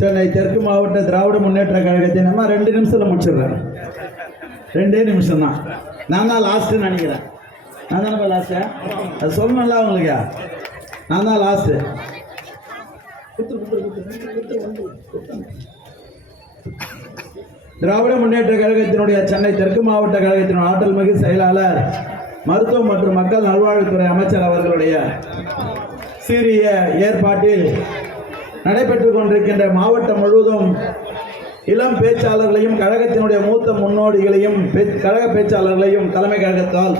சென்னை தெற்கு மாவட்ட திராவிட முன்னேற்ற கழகத்தை நம்ம 2 நிமிஷத்தில் முடிச்சிடுறேன். 2 நிமிஷம் தான். நான் தான் லாஸ்ட்டுன்னு நினைக்கிறேன். நான் தானே லாஸ்ட்டு? அது சொல்லணும்ல அவங்களுக்கு. நான் தான் லாஸ்ட்டு. திராவிட முன்னேற்ற கழகத்தினுடைய சென்னை தெற்கு மாவட்ட கழகத்தின் ஆற்றல் மிகு செயலாளர், மருத்துவம் மற்றும் மக்கள் நல்வாழ்வுத்துறை அமைச்சர் அவர்களுடைய சீரிய ஏற்பாட்டில் நடைபெற்றுக் கொண்டிருக்கின்ற மாவட்டம் முழுவதும் இளம் பேச்சாளர்களையும் கழகத்தினுடைய மூத்த முன்னோடிகளையும் கழக பேச்சாளர்களையும் தலைமை கழகத்தால்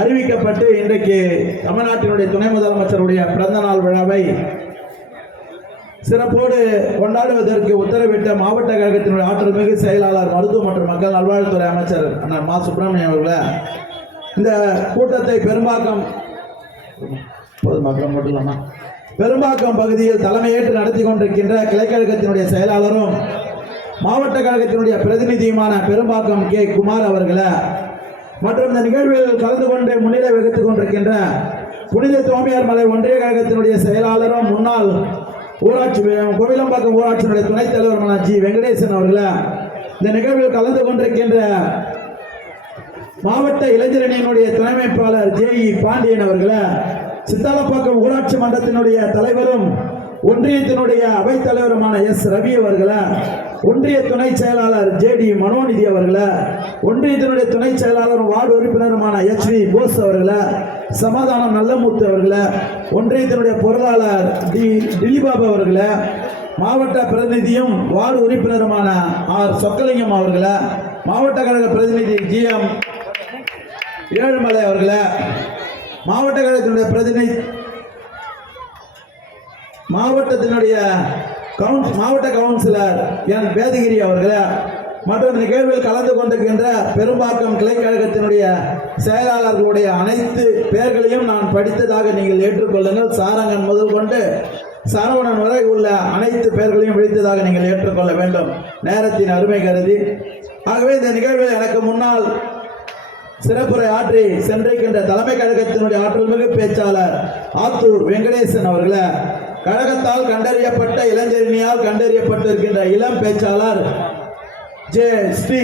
அறிவிக்கப்பட்டு இன்றைக்கு தமிழ்நாட்டினுடைய துணை முதலமைச்சருடைய பிறந்த நாள் விழாவை சிறப்போடு கொண்டாடுவதற்கு உத்தரவிட்ட மாவட்ட கழகத்தினுடைய ஆற்றல் மிகு செயலாளர், மருத்துவம் மற்றும் மக்கள் நல்வாழ்வுத்துறை அமைச்சர் அண்ணன் மா சுப்பிரமணியம் அவர்களே, இந்த கூட்டத்தை பெரும்பாக்கம் பகுதியில் தலைமையேற்று நடத்தி கொண்டிருக்கின்ற கிளைக்கழகத்தினுடைய செயலாளரும் மாவட்ட கழகத்தினுடைய பிரதிநிதியுமான பெரும்பாக்கம் கே குமார் அவர்களே, மற்றும் இந்த நிகழ்வில் கலந்து கொண்டு முன்னிலை வகித்துக் கொண்டிருக்கின்ற புனித தோமையார் மலை ஒன்றிய கழகத்தினுடைய செயலாளரும் முன்னாள் ஊராட்சி கோவிலம்பாக்கம் ஊராட்சியினுடைய துணைத் தலைவருமான ஜி வெங்கடேசன் அவர்களே, இந்த நிகழ்வில் கலந்து கொண்டிருக்கின்ற மாவட்ட இளைஞரணியினுடைய துணை அமைப்பாளர் ஜே.இ. பாண்டியன் அவர்களே, சித்தாலப்பாக்கம் ஊராட்சி மன்றத்தினுடைய தலைவரும் ஒன்றியத்தினுடைய அவைத் தலைவருமான எஸ். ரவி அவர்களே, ஒன்றிய துணை செயலாளர் ஜே.டி. மனோநிதி அவர்களே, ஒன்றியத்தினுடைய துணை செயலாளரும் வார்டு உறுப்பினருமான எச்.வி. போஸ் அவர்களே, சமாதானம் நல்லமுத்து அவர்களே, ஒன்றியத்தினுடைய பொருளாளர் திலீபாபு அவர்களே, மாவட்ட பிரதிநிதியும் வார்டு உறுப்பினருமான ஆர். சொக்கலிங்கம் அவர்களே, மாவட்ட கழக பிரதிநிதி ஜி.எம். ஏழுமலை அவர்களே, மாவட்ட கழகத்தினுடைய பிரதிநிதி மாவட்ட கவுன்சிலர் என். வேதகிரி அவர்களே, மற்றும் நிகழ்வில் கலந்து கொண்டிருக்கின்ற பெரும்பாக்கம் கிளைக்கழகத்தினுடைய செயலாளர்களுடைய அனைத்து பெயர்களையும் நான் படித்ததாக நீங்கள் ஏற்றுக்கொள்ளுங்கள். சாரங்கன் முதல் கொண்டு சரவணன் வரை உள்ள அனைத்து பெயர்களையும் விழித்ததாக நீங்கள் ஏற்றுக்கொள்ள வேண்டும், நேரத்தின் அருமை கருதி. ஆகவே இந்த நிகழ்வில் எனக்கு முன்னால் சிறப்புரை ஆற்றி சென்றிருக்கின்ற தலைமை கழகத்தினுடைய ஆற்றல் மிகு பேச்சாளர் ஆத்தூர் வெங்கடேசன் அவர்களே, கழகத்தால் கண்டறியப்பட்ட இளைஞரணியால் கண்டறியப்பட்டிருக்கின்ற இளம் பேச்சாளர் ஜே. ஸ்ரீ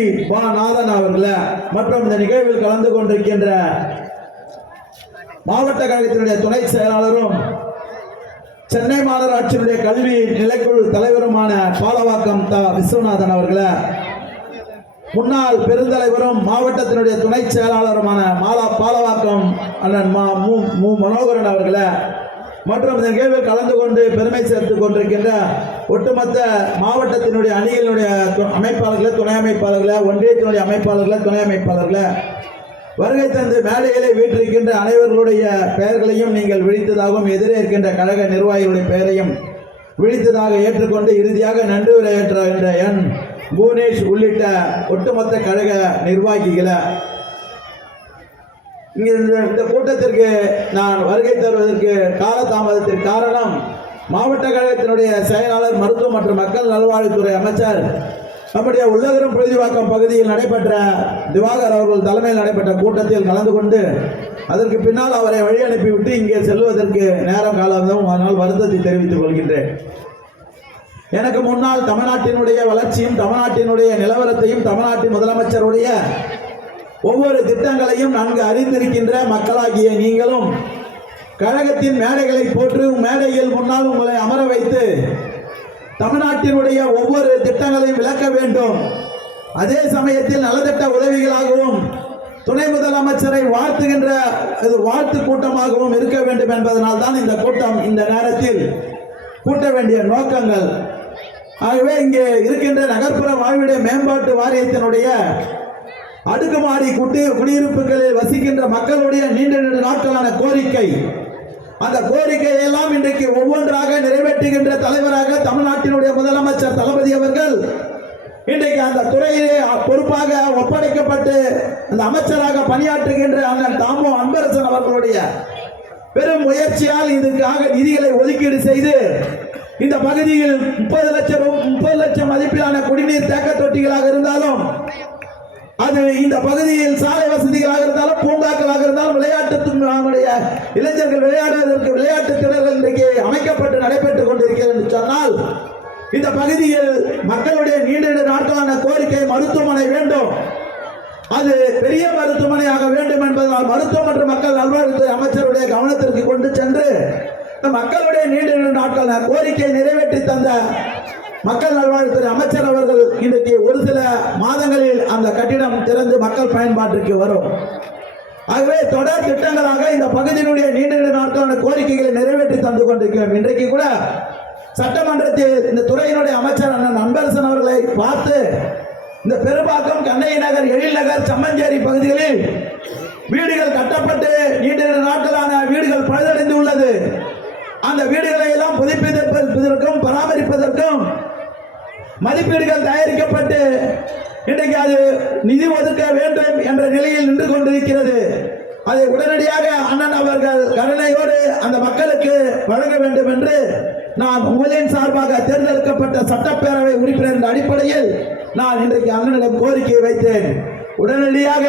நாதன் அவர்களே, மற்றும் இந்த நிகழ்வில் கலந்து கொண்டிருக்கின்ற மாவட்ட கழகத்தினுடைய துணை செயலாளரும் சென்னை மாநகராட்சியினுடைய கல்வி நிலைக்குழு தலைவருமான பாலவாக்கம் தா. விஸ்வநாதன் அவர்களே, முன்னாள் பெருந்தலைவரும் மாவட்டத்தினுடைய துணை செயலாளருமான பாலவாக்கம் அண்ணன் மு. மனோகரன் அவர்களே, மற்றும் இந்த நிகழ்வில் கலந்து கொண்டு பெருமை சேர்த்துக் கொண்டிருக்கின்ற ஒட்டுமொத்த மாவட்டத்தினுடைய அணிகளினுடைய அமைப்பாளர்களே, துணை அமைப்பாளர்களே, ஒன்றியத்தினுடைய அமைப்பாளர்களே, துணை அமைப்பாளர்களே, வருகை தந்து மேடைகளை வீட்டிருக்கின்ற அனைவர்களுடைய பெயர்களையும் நீங்கள் விழித்ததாகவும் எதிரே இருக்கின்ற கழக நிர்வாகிகளுடைய பெயரையும் விழித்ததாக ஏற்றுக்கொண்டு இறுதியாக நன்றி உரையாற்றுகின்ற என். புவனேஷ் உள்ளிட்ட ஒட்டுமொத்த கழக நிர்வாகிகளை, இந்த கூட்டத்திற்கு நான் வருகை தருவதற்கு காலதாமதத்திற்கு காரணம், மாவட்ட கழகத்தினுடைய செயலாளர், மருத்துவம் மற்றும் மக்கள் நல்வாழ்வுத்துறை அமைச்சர் நம்முடைய உள்ளகரம் பொழுதுவாக்கம் பகுதியில் நடைபெற்ற திவாகர் அவர்கள் தலைமையில் நடைபெற்ற கூட்டத்தில் கலந்து கொண்டு அதற்கு பின்னால் அவரை வழி அனுப்பிவிட்டு இங்கே செல்வதற்கு நேரம் காலம், அதனால் வருத்தத்தை தெரிவித்துக் கொள்கின்றேன். எனக்கு முன்னால் தமிழ்நாட்டினுடைய வளர்ச்சியும் தமிழ்நாட்டினுடைய நிலவரத்தையும் தமிழ்நாட்டின் முதலமைச்சருடைய ஒவ்வொரு திட்டங்களையும் நன்கு அறிந்திருக்கின்ற மக்களாகிய நீங்களும் கழகத்தின் மேடைகளை போற்று மேடையில் முன்னால் உங்களை அமர வைத்து தமிழ்நாட்டினுடைய ஒவ்வொரு திட்டங்களையும் விளக்க வேண்டும். அதே சமயத்தில் நலத்திட்ட உதவிகளாகவும் துணை முதலமைச்சரை வாழ்த்துகின்ற வாழ்த்து கூட்டமாகவும் இருக்க வேண்டும் என்பதனால் தான் இந்த கூட்டம் இந்த நேரத்தில் கூட்ட வேண்டிய நோக்கங்கள். ஆகவே இங்கே இருக்கின்ற நகர்ப்புற வாழ்விட மேம்பாட்டு வாரியத்தினுடைய அடுக்குமாடி குடியிருப்புகளில் வசிக்கின்ற மக்களுடைய நீண்ட நாட்களான கோரிக்கை, அந்த கோரிக்கையெல்லாம் இன்றைக்கு ஒவ்வொன்றாக நிறைவேற்றுகின்ற தலைவராக தமிழ்நாட்டினுடைய முதலமைச்சர் தளபதி அவர்கள் இன்றைக்கு அந்த துறையிலே பொறுப்பாக ஒப்படைக்கப்பட்டு அந்த அமைச்சராக பணியாற்றுகின்ற அண்ணன் தாமோ அன்பரசன் அவர்களுடைய பெரும் முயற்சியால் இதற்காக நிதிகளை ஒதுக்கீடு செய்து இந்த பகுதியில் 30 லட்சம் மதிப்பிலான குடிநீர் தேக்க தொட்டிகளாக இருந்தாலும், அது இந்த பகுதியில் சாலை வசதிகளாக இருந்தாலும், பூங்காக்களாக இருந்தாலும், நம்முடைய இளைஞர்கள் விளையாடுவதற்கு விளையாட்டு திடல்கள் இன்றைக்கு அமைக்கப்பட்டு நடைபெற்றுக் கொண்டிருக்கிறது என்று சொன்னால், இந்த பகுதியில் மக்களுடைய நீண்ட நாட்களான கோரிக்கை மருத்துவமனை வேண்டும், அது பெரிய மருத்துவமனையாக வேண்டும் என்பதால் மருத்துவ மற்றும் மக்கள் நல்வாழ்வுத்துறை அமைச்சருடைய கவனத்திற்கு கொண்டு சென்று மக்களுடைய நீண்ட நாட்கள் கோரிக்கையை நிறைவேற்றி தந்த மக்கள் நல்வாழ்வுத்துறை அமைச்சர் அவர்கள் இன்றைக்கு ஒரு சில மாதங்களில் அந்த கட்டிடம் திறந்து மக்கள் பயன்பாட்டிற்கு வரும். ஆகவே தொடர் திட்டங்களாக இந்த பகுதியினுடைய நீண்ட நாட்களான கோரிக்கைகளை நிறைவேற்றி தந்து கொண்டிருக்கிறோம். இன்றைக்கு கூட சட்டமன்றத்தில் இந்த துறையினுடைய அமைச்சர் அண்ணன் அன்பரசன் அவர்களை பார்த்து இந்த பெரும்பாக்கம், கண்ணகி நகர், எழில் நகர், சம்மஞ்சேரி பகுதிகளில் வீடுகள் கட்டப்பட்டு நீண்ட நாட்களான வீடுகள் பழுதடைந்து உள்ளது. அந்த வீடுகளை எல்லாம் புதுப்பிப்பதற்கும் பராமரிப்பதற்கும் மதிப்பீடுகள் தயாரிக்கப்பட்டு இன்றைக்கு அது நிதி ஒதுக்க வேண்டும் என்ற நிலையில் நின்று கொண்டிருக்கிறது. அதை உடனடியாக அண்ணன் அவர்கள் கருணையோடு அந்த மக்களுக்கு வழங்க வேண்டும் என்று நான் உங்களின் சார்பாக தேர்ந்தெடுக்கப்பட்ட சட்டப்பேரவை உறுப்பினர் என்ற அடிப்படையில் நான் இன்றைக்கு அண்ணனிடம் கோரிக்கை வைத்தேன். உடனடியாக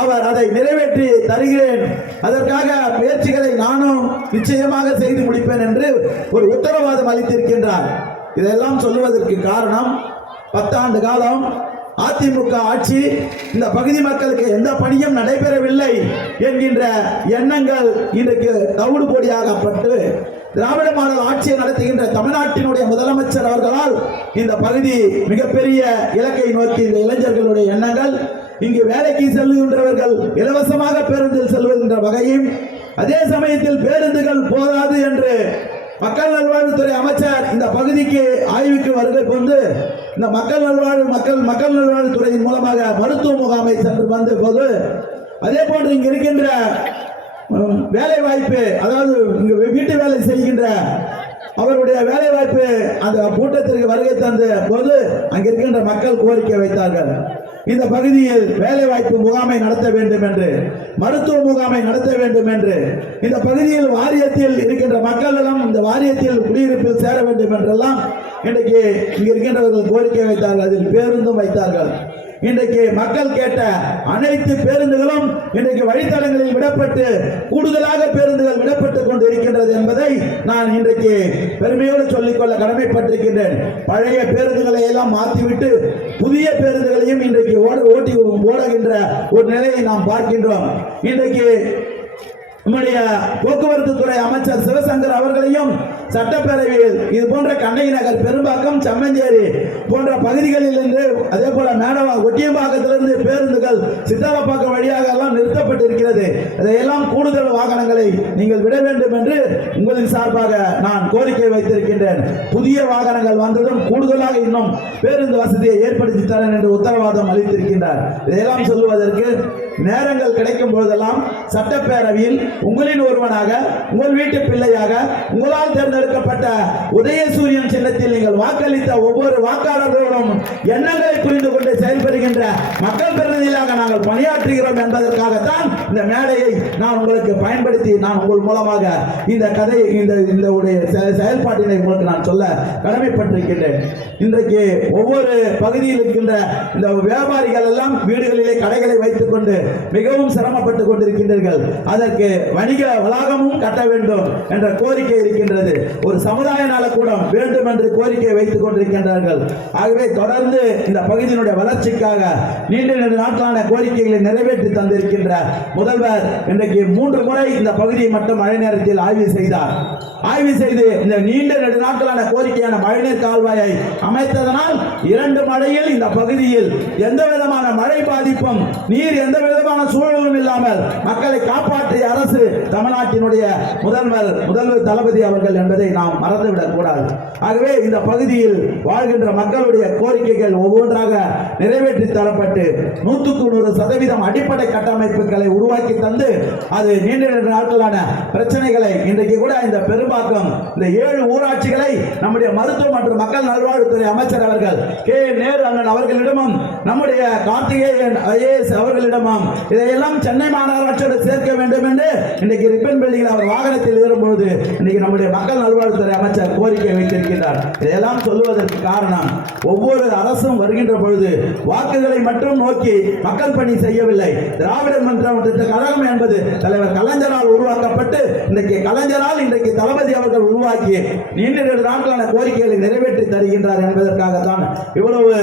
அவர் அதை நிறைவேற்றி தருகிறேன், அதற்காக முயற்சிகளை நானும் நிச்சயமாக செய்து முடிப்பேன் என்று ஒரு உத்தரவாதம் அளித்திருக்கின்றார். இதெல்லாம் சொல்லுவதற்கு காரணம், 10 ஆண்டு காலம் அதிமுக ஆட்சி இந்த பகுதி மக்களுக்கு எந்த பணியும் நடைபெறவில்லை என்கின்ற எண்ணங்கள் இன்றைக்கு தவிடு பொடியாகப்பட்டு திராவிட மாடல் ஆட்சியை நடத்துகின்ற தமிழ்நாட்டினுடைய முதலமைச்சர் அவர்களால் இந்த பகுதி மிகப்பெரிய இலக்கை நோக்கி இந்த இளைஞர்களுடைய எண்ணங்கள், இங்கு வேலைக்கு செல்கின்றவர்கள் இலவசமாக பேருந்தில் செல்கின்ற வகையும், அதே சமயத்தில் பேருந்துகள் போதாது என்று மக்கள் நல்வாழ்வுத்துறை அமைச்சர் இந்த பகுதிக்கு ஆய்வுக்கு வருகை கொண்டு இந்த மக்கள் நல்வாழ்வுத்துறையின் மூலமாக மருத்துவ முகாமை சென்று வந்த போது, அதே போன்று இங்கு இருக்கின்ற வேலை வாய்ப்பு, அதாவது இங்கு வீட்டு வேலை செய்கின்ற அவருடைய வேலை வாய்ப்பு அந்த கூட்டத்திற்கு வருகை தந்த போது அங்கிருக்கின்ற மக்கள் கோரிக்கை வைத்தார்கள். இந்த பகுதியில் வேலை வாய்ப்பு முகாமை நடத்த வேண்டும் என்று, மருத்துவ முகாமை நடத்த வேண்டும் என்று, இந்த பகுதியில் வாரியத்தில் இருக்கின்ற மக்கள் எல்லாம் இந்த வாரியத்தில் குடியிருப்பில் சேர வேண்டும் என்றெல்லாம் இன்றைக்கு இங்க இருக்கின்றவர்கள் கோரிக்கை வைத்தார்கள். அதில் பேருந்தும் வைத்தார்கள். இன்றைக்கு மக்கள் கேட்ட அனைத்து பேருந்துகளும் இன்றைக்கு வழித்தடங்களில் விடப்பட்டு கூடுதலாக பேருந்துகள் விடப்பட்டுக் கொண்டு இருக்கின்றது என்பதை நான் இன்றைக்கு பெருமையோடு சொல்லிக்கொள்ள கடமைப்பட்டிருக்கின்றேன். பழைய பேருந்துகளை எல்லாம் மாற்றிவிட்டு புதிய பேருந்துகளையும் இன்றைக்கு ஓடுகின்ற ஒரு நிலையை நாம் பார்க்கின்றோம். இன்றைக்கு நம்முடைய போக்குவரத்து துறை அமைச்சர் சிவசங்கர் அவர்களையும் சட்டப்பேரவையில் இது போன்ற கண்ணகி நகர், பெரும்பாக்கம், சம்மஞ்சேரி போன்ற பகுதிகளில் இருந்து, அதே போல ஒட்டியம்பாக்கத்திலிருந்து பேருந்துகள் சித்தாலப்பாக்கம் வழியாக எல்லாம் நிறுத்தப்பட்டிருக்கிறது. அதையெல்லாம் கூடுதல் வாகனங்களை நீங்கள் விட வேண்டும் என்று உங்களின் சார்பாக நான் கோரிக்கை வைத்திருக்கின்றேன். புதிய வாகனங்கள் வந்ததும் கூடுதலாக இன்னும் பேருந்து வசதியை ஏற்படுத்தி தரேன் என்று உத்தரவாதம் அளித்திருக்கின்றார். இதையெல்லாம் சொல்லுவதற்கு நேரங்கள் கிடைக்கும் பொழுதெல்லாம் சட்டப்பேரவையில் உங்களின் ஒருவனாக, உங்கள் வீட்டு பிள்ளையாக, உங்களால் தேர்ந்தெடுக்கப்பட்ட உதயசூரியன் சின்னத்தில் நீங்கள் வாக்களித்த ஒவ்வொரு வாக்காளர்களோடும் எண்ணங்களை புரிந்து கொண்டு செயல்படுகின்ற மக்கள் பிரதிநிதியாக நாங்கள் பணியாற்றுகிறோம் என்பதற்காகத்தான் இந்த மேடையை நான் உங்களுக்கு பயன்படுத்தி நான் உங்கள் மூலமாக இந்த கதை இந்த செயல்பாட்டினை உங்களுக்கு நான் சொல்ல கடமைப்பட்டிருக்கின்றேன். இன்றைக்கு ஒவ்வொரு பகுதியில் இருக்கின்ற இந்த வியாபாரிகள் எல்லாம் வீடுகளிலே கடைகளை வைத்துக் கொண்டு மிகவும் சிரமப்பட்டுக் கொண்டிருக்கின்றீர்கள். அதற்கு வணிக வளாகமும் கட்ட வேண்டும் என்ற கோரிக்கை இருக்கின்றது. ஒரு சமுதாய நலக்கூடம் வேண்டும் என்று கோரிக்கை வைத்துக் கொண்டிருக்கின்றார்கள். ஆகவே தொடர்ந்து இந்த பகுதியினுடைய வளர்ச்சிக்காக நீண்ட நாட்களான கோரிக்கைகளை நிறைவேற்றி தந்திருக்கின்ற முதல்வர் இன்றைக்கு 3 முறை இந்த பகுதியை மட்டும் மழை நேரத்தில் ஆய்வு செய்தார். ஆய்வு செய்து இந்த நீண்ட நாட்களான கோரிக்கையான மழைநீர் கால்வாயை அமைத்ததனால் 2 மழையில் இந்த பகுதியில் எந்த விதமான மழை பாதிப்பும், நீர் எந்த விதமான சூழலும் இல்லாமல் மக்களை காப்பாற்றிய அரசு தமிழ்நாட்டினுடைய முதல்வர் தளபதி அவர்கள் என்பதை நாம் மறந்துவிடக் கூடாது. ஆகவே இந்த பகுதியில் வாழ்கின்ற மக்களுடைய கோரிக்கைகள் ஒவ்வொன்றாக நிறைவேற்றி தரப்பட்டு 100% அடிப்படை கட்டமைப்புகளை உருவாக்கி தந்து அது நீண்ட நாட்களான பிரச்சனைகளை இன்றைக்கு கூட இந்த பெரும்பாக்கம் இந்த 7 ஊராட்சிகளை நம்முடைய மருத்துவ மற்றும் மக்கள் நல்வாழ்வுத்துறை அமைச்சர் அவர்கள் கே நேரு அண்ணன் அவர்களிடமும் நம்முடைய கார்த்திகேயன் ஐஏஎஸ் அவர்களிடமும் இதையெல்லாம் சென்னை மாநகராட்சியோடு சேர்க்க வேண்டும் என்று இன்னைக்கு ரிப்பன் பில்டிங்கில் அவர் வாகனத்தில் ஏறும்பொழுது இன்னைக்கு நம்முடைய மக்கள் நல்வாழ்வுத்துறை அமைச்சர் கோரிக்கை வைத்திருக்கிறார். இதையெல்லாம் சொல்லுவதற்கு காரணம், ஒவ்வொரு அரசும் வருகின்ற பொழுது வாக்குகளை மட்டும் நோக்கி மக்கள் பணி செய்யவில்லை. திராவிட முன்னேற்ற கழகம் என்பது தலைவர் கலைஞரால் உருவாக்கப்பட்டு இன்றைக்கு தளபதி அவர்கள் உருவாக்கி நீண்ட நாட்களான கோரிக்கைகளை நிறைவேற்றி தருகின்றார் என்பதற்காகத்தான் இவ்வளவு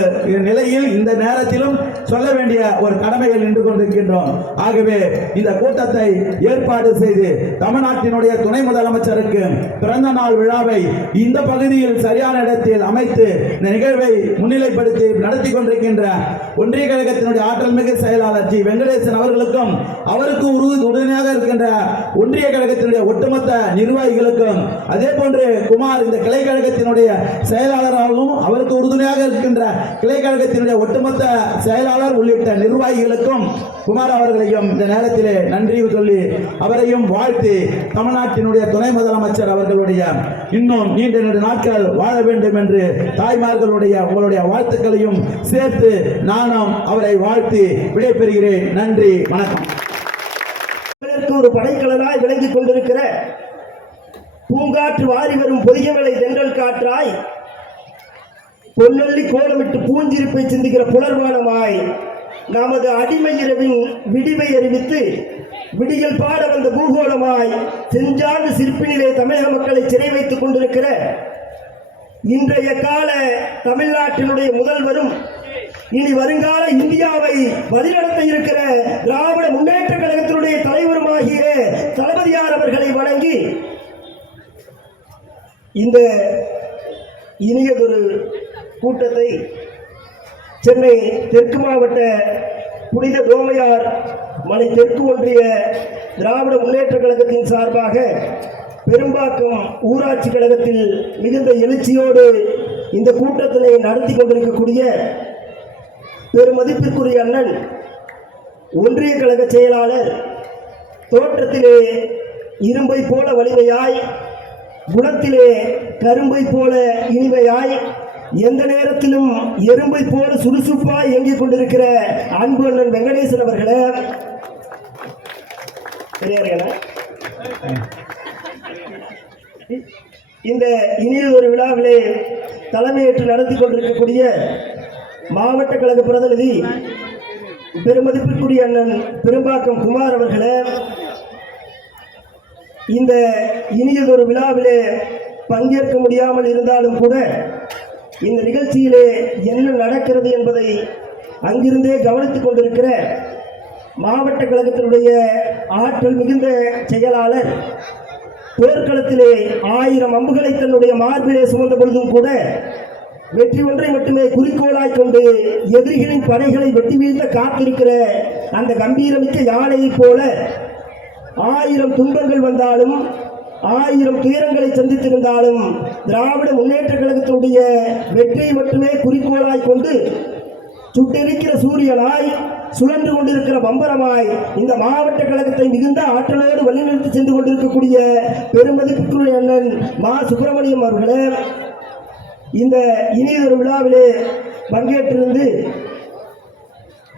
நிலையில் இந்த நேரத்திலும் சொல்ல வேண்டிய ஒரு கடமையில் நின்று கொண்டிருக்கின்றோம். ஆகவே இந்த கூட்டத்தை ஏற்பாடு செய்து தமிழ்நாட்டினுடைய துணை முதலமைச்சருக்கு பிறந்த நாள் விழாவை இந்த பகுதியில் சரியான இடத்தில் அமைத்து இந்த நிகழ்வை முன்னிலைப்படுத்தி நடத்தி கொண்டிருக்கின்ற ஒன்றிய கழகத்தினுடைய ஆற்றல் மிகு செயலாளர் ஜி வெங்கடேசன் அவர்களுக்கும் அவருக்கு உறுதுணையாக இருக்கின்ற ஒன்றிய கழகத்தினுடைய ஒட்டுமொத்த நிர்வாகிகளுக்கும் அதே போன்று குமார் இந்த கிளை கழகத்தினுடைய செயலாளராகவும் அவருக்கு உறுதுணையாக இருக்கின்ற கிளை கழகத்தினுடைய ஒட்டுமொத்த செயலாளர் உள்ளிட்ட நிர்வாகிகளுக்கும் குமார் அவர்களையும் இந்த நேரத்திலே நன்றி சொல்லி அவரையும் வாழ்த்தி தமிழ்நாட்டினுடைய துணை முதலமைச்சர் அவர்களுடைய இன்னும் நீண்ட நாட்கள் வாழ வேண்டும் என்று தாய்மார்களுடைய உங்களுடைய வாழ்த்துக்களையும் சேர்த்து நானும் அவரை வாழ்த்தி விடைபெறுகிறேன். நன்றி, வணக்கம். ஒரு படைக்கலனாய் விளங்கிக் கொண்டிருக்கிற பூங்காற்று வாரி வரும் பொதியமலை தென்றல் காற்றாய் பொன்னல்லி கோலமிட்டு பூஞ்சிருப்பை சிந்துகிற புலர்வானமாய் நமது அடிமை இரவின் விடிவை அறிவித்து விடியல் பாட வந்த பூகோளமாய் செஞ்சார்ந்த சிற்பினிலே தமிழக மக்களை சிறை வைத்துக் கொண்டிருக்கிற இன்றைய கால தமிழ்நாட்டினுடைய முதல்வரும் இனி வருங்கால இந்தியாவை வழிநடத்த இருக்கிற திராவிட முன்னேற்ற கழகத்தினுடைய தலைவருமாகிய தளபதியார் அவர்களை வணங்கி இந்த இனியதொரு கூட்டத்தை சென்னை தெற்கு மாவட்ட புனித தோமையார் மலை தெற்கு ஒன்றிய திராவிட முன்னேற்ற கழகத்தின் சார்பாக பெரும்பாக்கம் ஊராட்சி கழகத்தில் மிகுந்த எழுச்சியோடு இந்த கூட்டத்தினை நடத்தி கொண்டிருக்கக்கூடிய பெருமதிப்பிற்குரிய அண்ணன் ஒன்றிய கழக செயலாளர் தோற்றத்திலே இரும்பை போல வலிமையாய் குணத்திலே கரும்பை போல இனிமையாய் எந்த நேரத்திலும் எறும்பை போல சுறுசுறுப்பாய் இயங்கிக் கொண்டிருக்கிற அன்பு அண்ணன் வெங்கடேசன் அவர்களே, இந்த இனிய ஒரு விழாவிலே தலைமையேற்று நடத்தி கொண்டிருக்கக்கூடிய மாவட்ட கழக பிரதிநிதி பெருமதிப்பிற்குரிய அண்ணன் பெரும்பாக்கம் குமார் அவர்களே, இந்த இனியதொரு விழாவிலே பங்கேற்க முடியாமல் இருந்தாலும் கூட இந்த நிகழ்ச்சியிலே என்ன நடக்கிறது என்பதை அங்கிருந்தே கவனித்துக் கொண்டிருக்கிற மாவட்ட கழகத்தினுடைய ஆற்றல் மிகுந்த செயலாளர் போர்க்களத்திலே 1000 அம்புகளை தன்னுடைய மார்பிலே சுமந்த பொழுதும் கூட வெற்றி ஒன்றை மட்டுமே குறிக்கோளாய் கொண்டு எதிரிகளின் படைகளை வெட்டி வீழ்த்த காத்திருக்கிற அந்த கம்பீரமிக்க யானையைப் போல 1000 துன்பங்கள் வந்தாலும் 1000 துயரங்களை சந்தித்திருந்தாலும் திராவிட முன்னேற்ற கழகத்தினுடைய வெற்றியை மட்டுமே குறிக்கோளாய் கொண்டு சுட்டெரிக்கிற சூரியனாய் சுழன்று கொண்டிருக்கிற பம்பரமாய் இந்த மாவட்ட கழகத்தை மிகுந்த ஆற்றலோடு வழிநடத்தி சென்று கொண்டிருக்கக்கூடிய பெருமதிப்புக்குரிய அண்ணன் மா சுப்பிரமணியம் அவர்களே, இந்த இனியொரு விழாவிலே பங்கேற்றிருந்து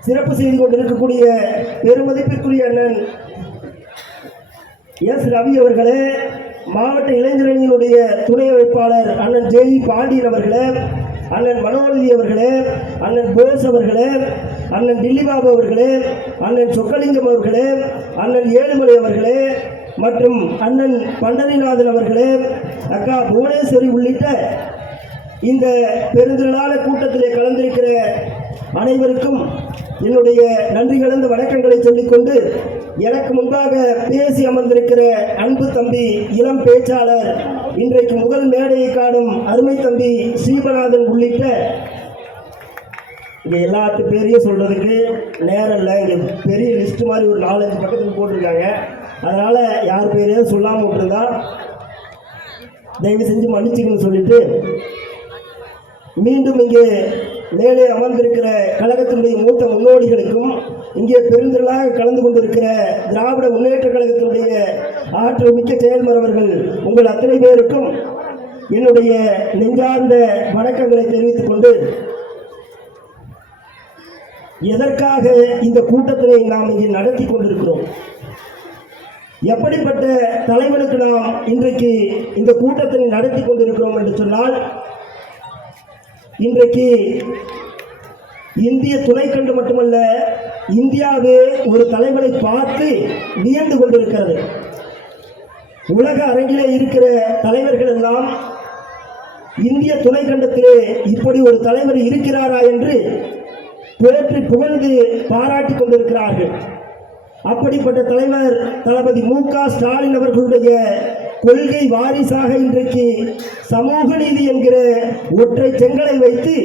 சிறப்பு செய்து கொண்டிருக்கக்கூடிய பெருமதிப்பிற்குரிய அண்ணன் எஸ் ரவி அவர்களே, மாவட்ட இளைஞரணியினுடைய துணை அமைப்பாளர் அண்ணன் ஜே பாண்டியன் அவர்களே, அண்ணன் மனோரதி அவர்களே, அண்ணன் போஸ் அவர்களே, அண்ணன் டில்லிபாபு அவர்களே, அண்ணன் சொக்கலிங்கம் அவர்களே, அண்ணன் ஏழுமலை அவர்களே மற்றும் அண்ணன் பண்டரிநாதன் அவர்களே, அக்கா புவனேஸ்வரி உள்ளிட்ட இந்த பெருந்திரளான கூட்டத்திலே கலந்திருக்கிற அனைவருக்கும் என்னுடைய நன்றி கலந்த வணக்கங்களை சொல்லிக்கொண்டு எனக்கு முன்பாக பேசி அமர்ந்திருக்கிற அன்பு தம்பி இளம் பேச்சாளர், இன்றைக்கு முதல் மேடையை காணும் அருமை தம்பி ஸ்ரீபநாதன் உள்ளிட்ட இங்கே எல்லாத்து பேரையும் சொல்கிறதுக்கு நேரம் இல்லை. இங்கே பெரிய லிஸ்ட் மாதிரி ஒரு 4-5 பக்கத்துக்கு போட்டிருக்காங்க. அதனால் யார் பேரையும் சொல்லாமல் விட்டுருந்தா தயவு செஞ்சு மன்னிச்சுக்கணும்னு சொல்லிட்டு மீண்டும் இங்கே மேலே அமர்ந்திருக்கிற கழகத்தினுடைய மூத்த முன்னோடிகளுக்கும் இங்கே பெருந்திரளாக கலந்து கொண்டிருக்கிற திராவிட முன்னேற்ற கழகத்தினுடைய ஆற்றல் மிக்க செயல்மரவர்கள் உங்கள் அத்தனை பேருக்கும் என்னுடைய நெஞ்சார்ந்த வணக்கங்களை தெரிவித்துக் கொண்டு, எதற்காக இந்த கூட்டத்தினை நாம் இங்கே நடத்தி கொண்டிருக்கிறோம், எப்படிப்பட்ட தலைவனுக்கு நாம் இன்றைக்கு இந்த கூட்டத்தை நடத்தி கொண்டிருக்கிறோம் என்று சொன்னால், இன்றைக்கு இந்திய துணைக்கண்டு மட்டுமல்ல, இந்தியாவே ஒரு தலைவனை பார்த்து வியந்து கொண்டிருக்கிறது. உலக அரங்கிலே இருக்கிற தலைவர்கள் எல்லாம் இந்திய துணைக்கண்டத்திலே இப்படி ஒரு தலைவர் இருக்கிறாரா என்று போற்றி புகழ்ந்து பாராட்டி கொண்டிருக்கிறார்கள். அப்படிப்பட்ட தலைவர் தளபதி மு.க. ஸ்டாலின் அவர்களுடைய கொள்கை வாரிசாக இன்றைக்கு சமூக நீதி என்கிற ஒற்றை செங்கலை வைத்து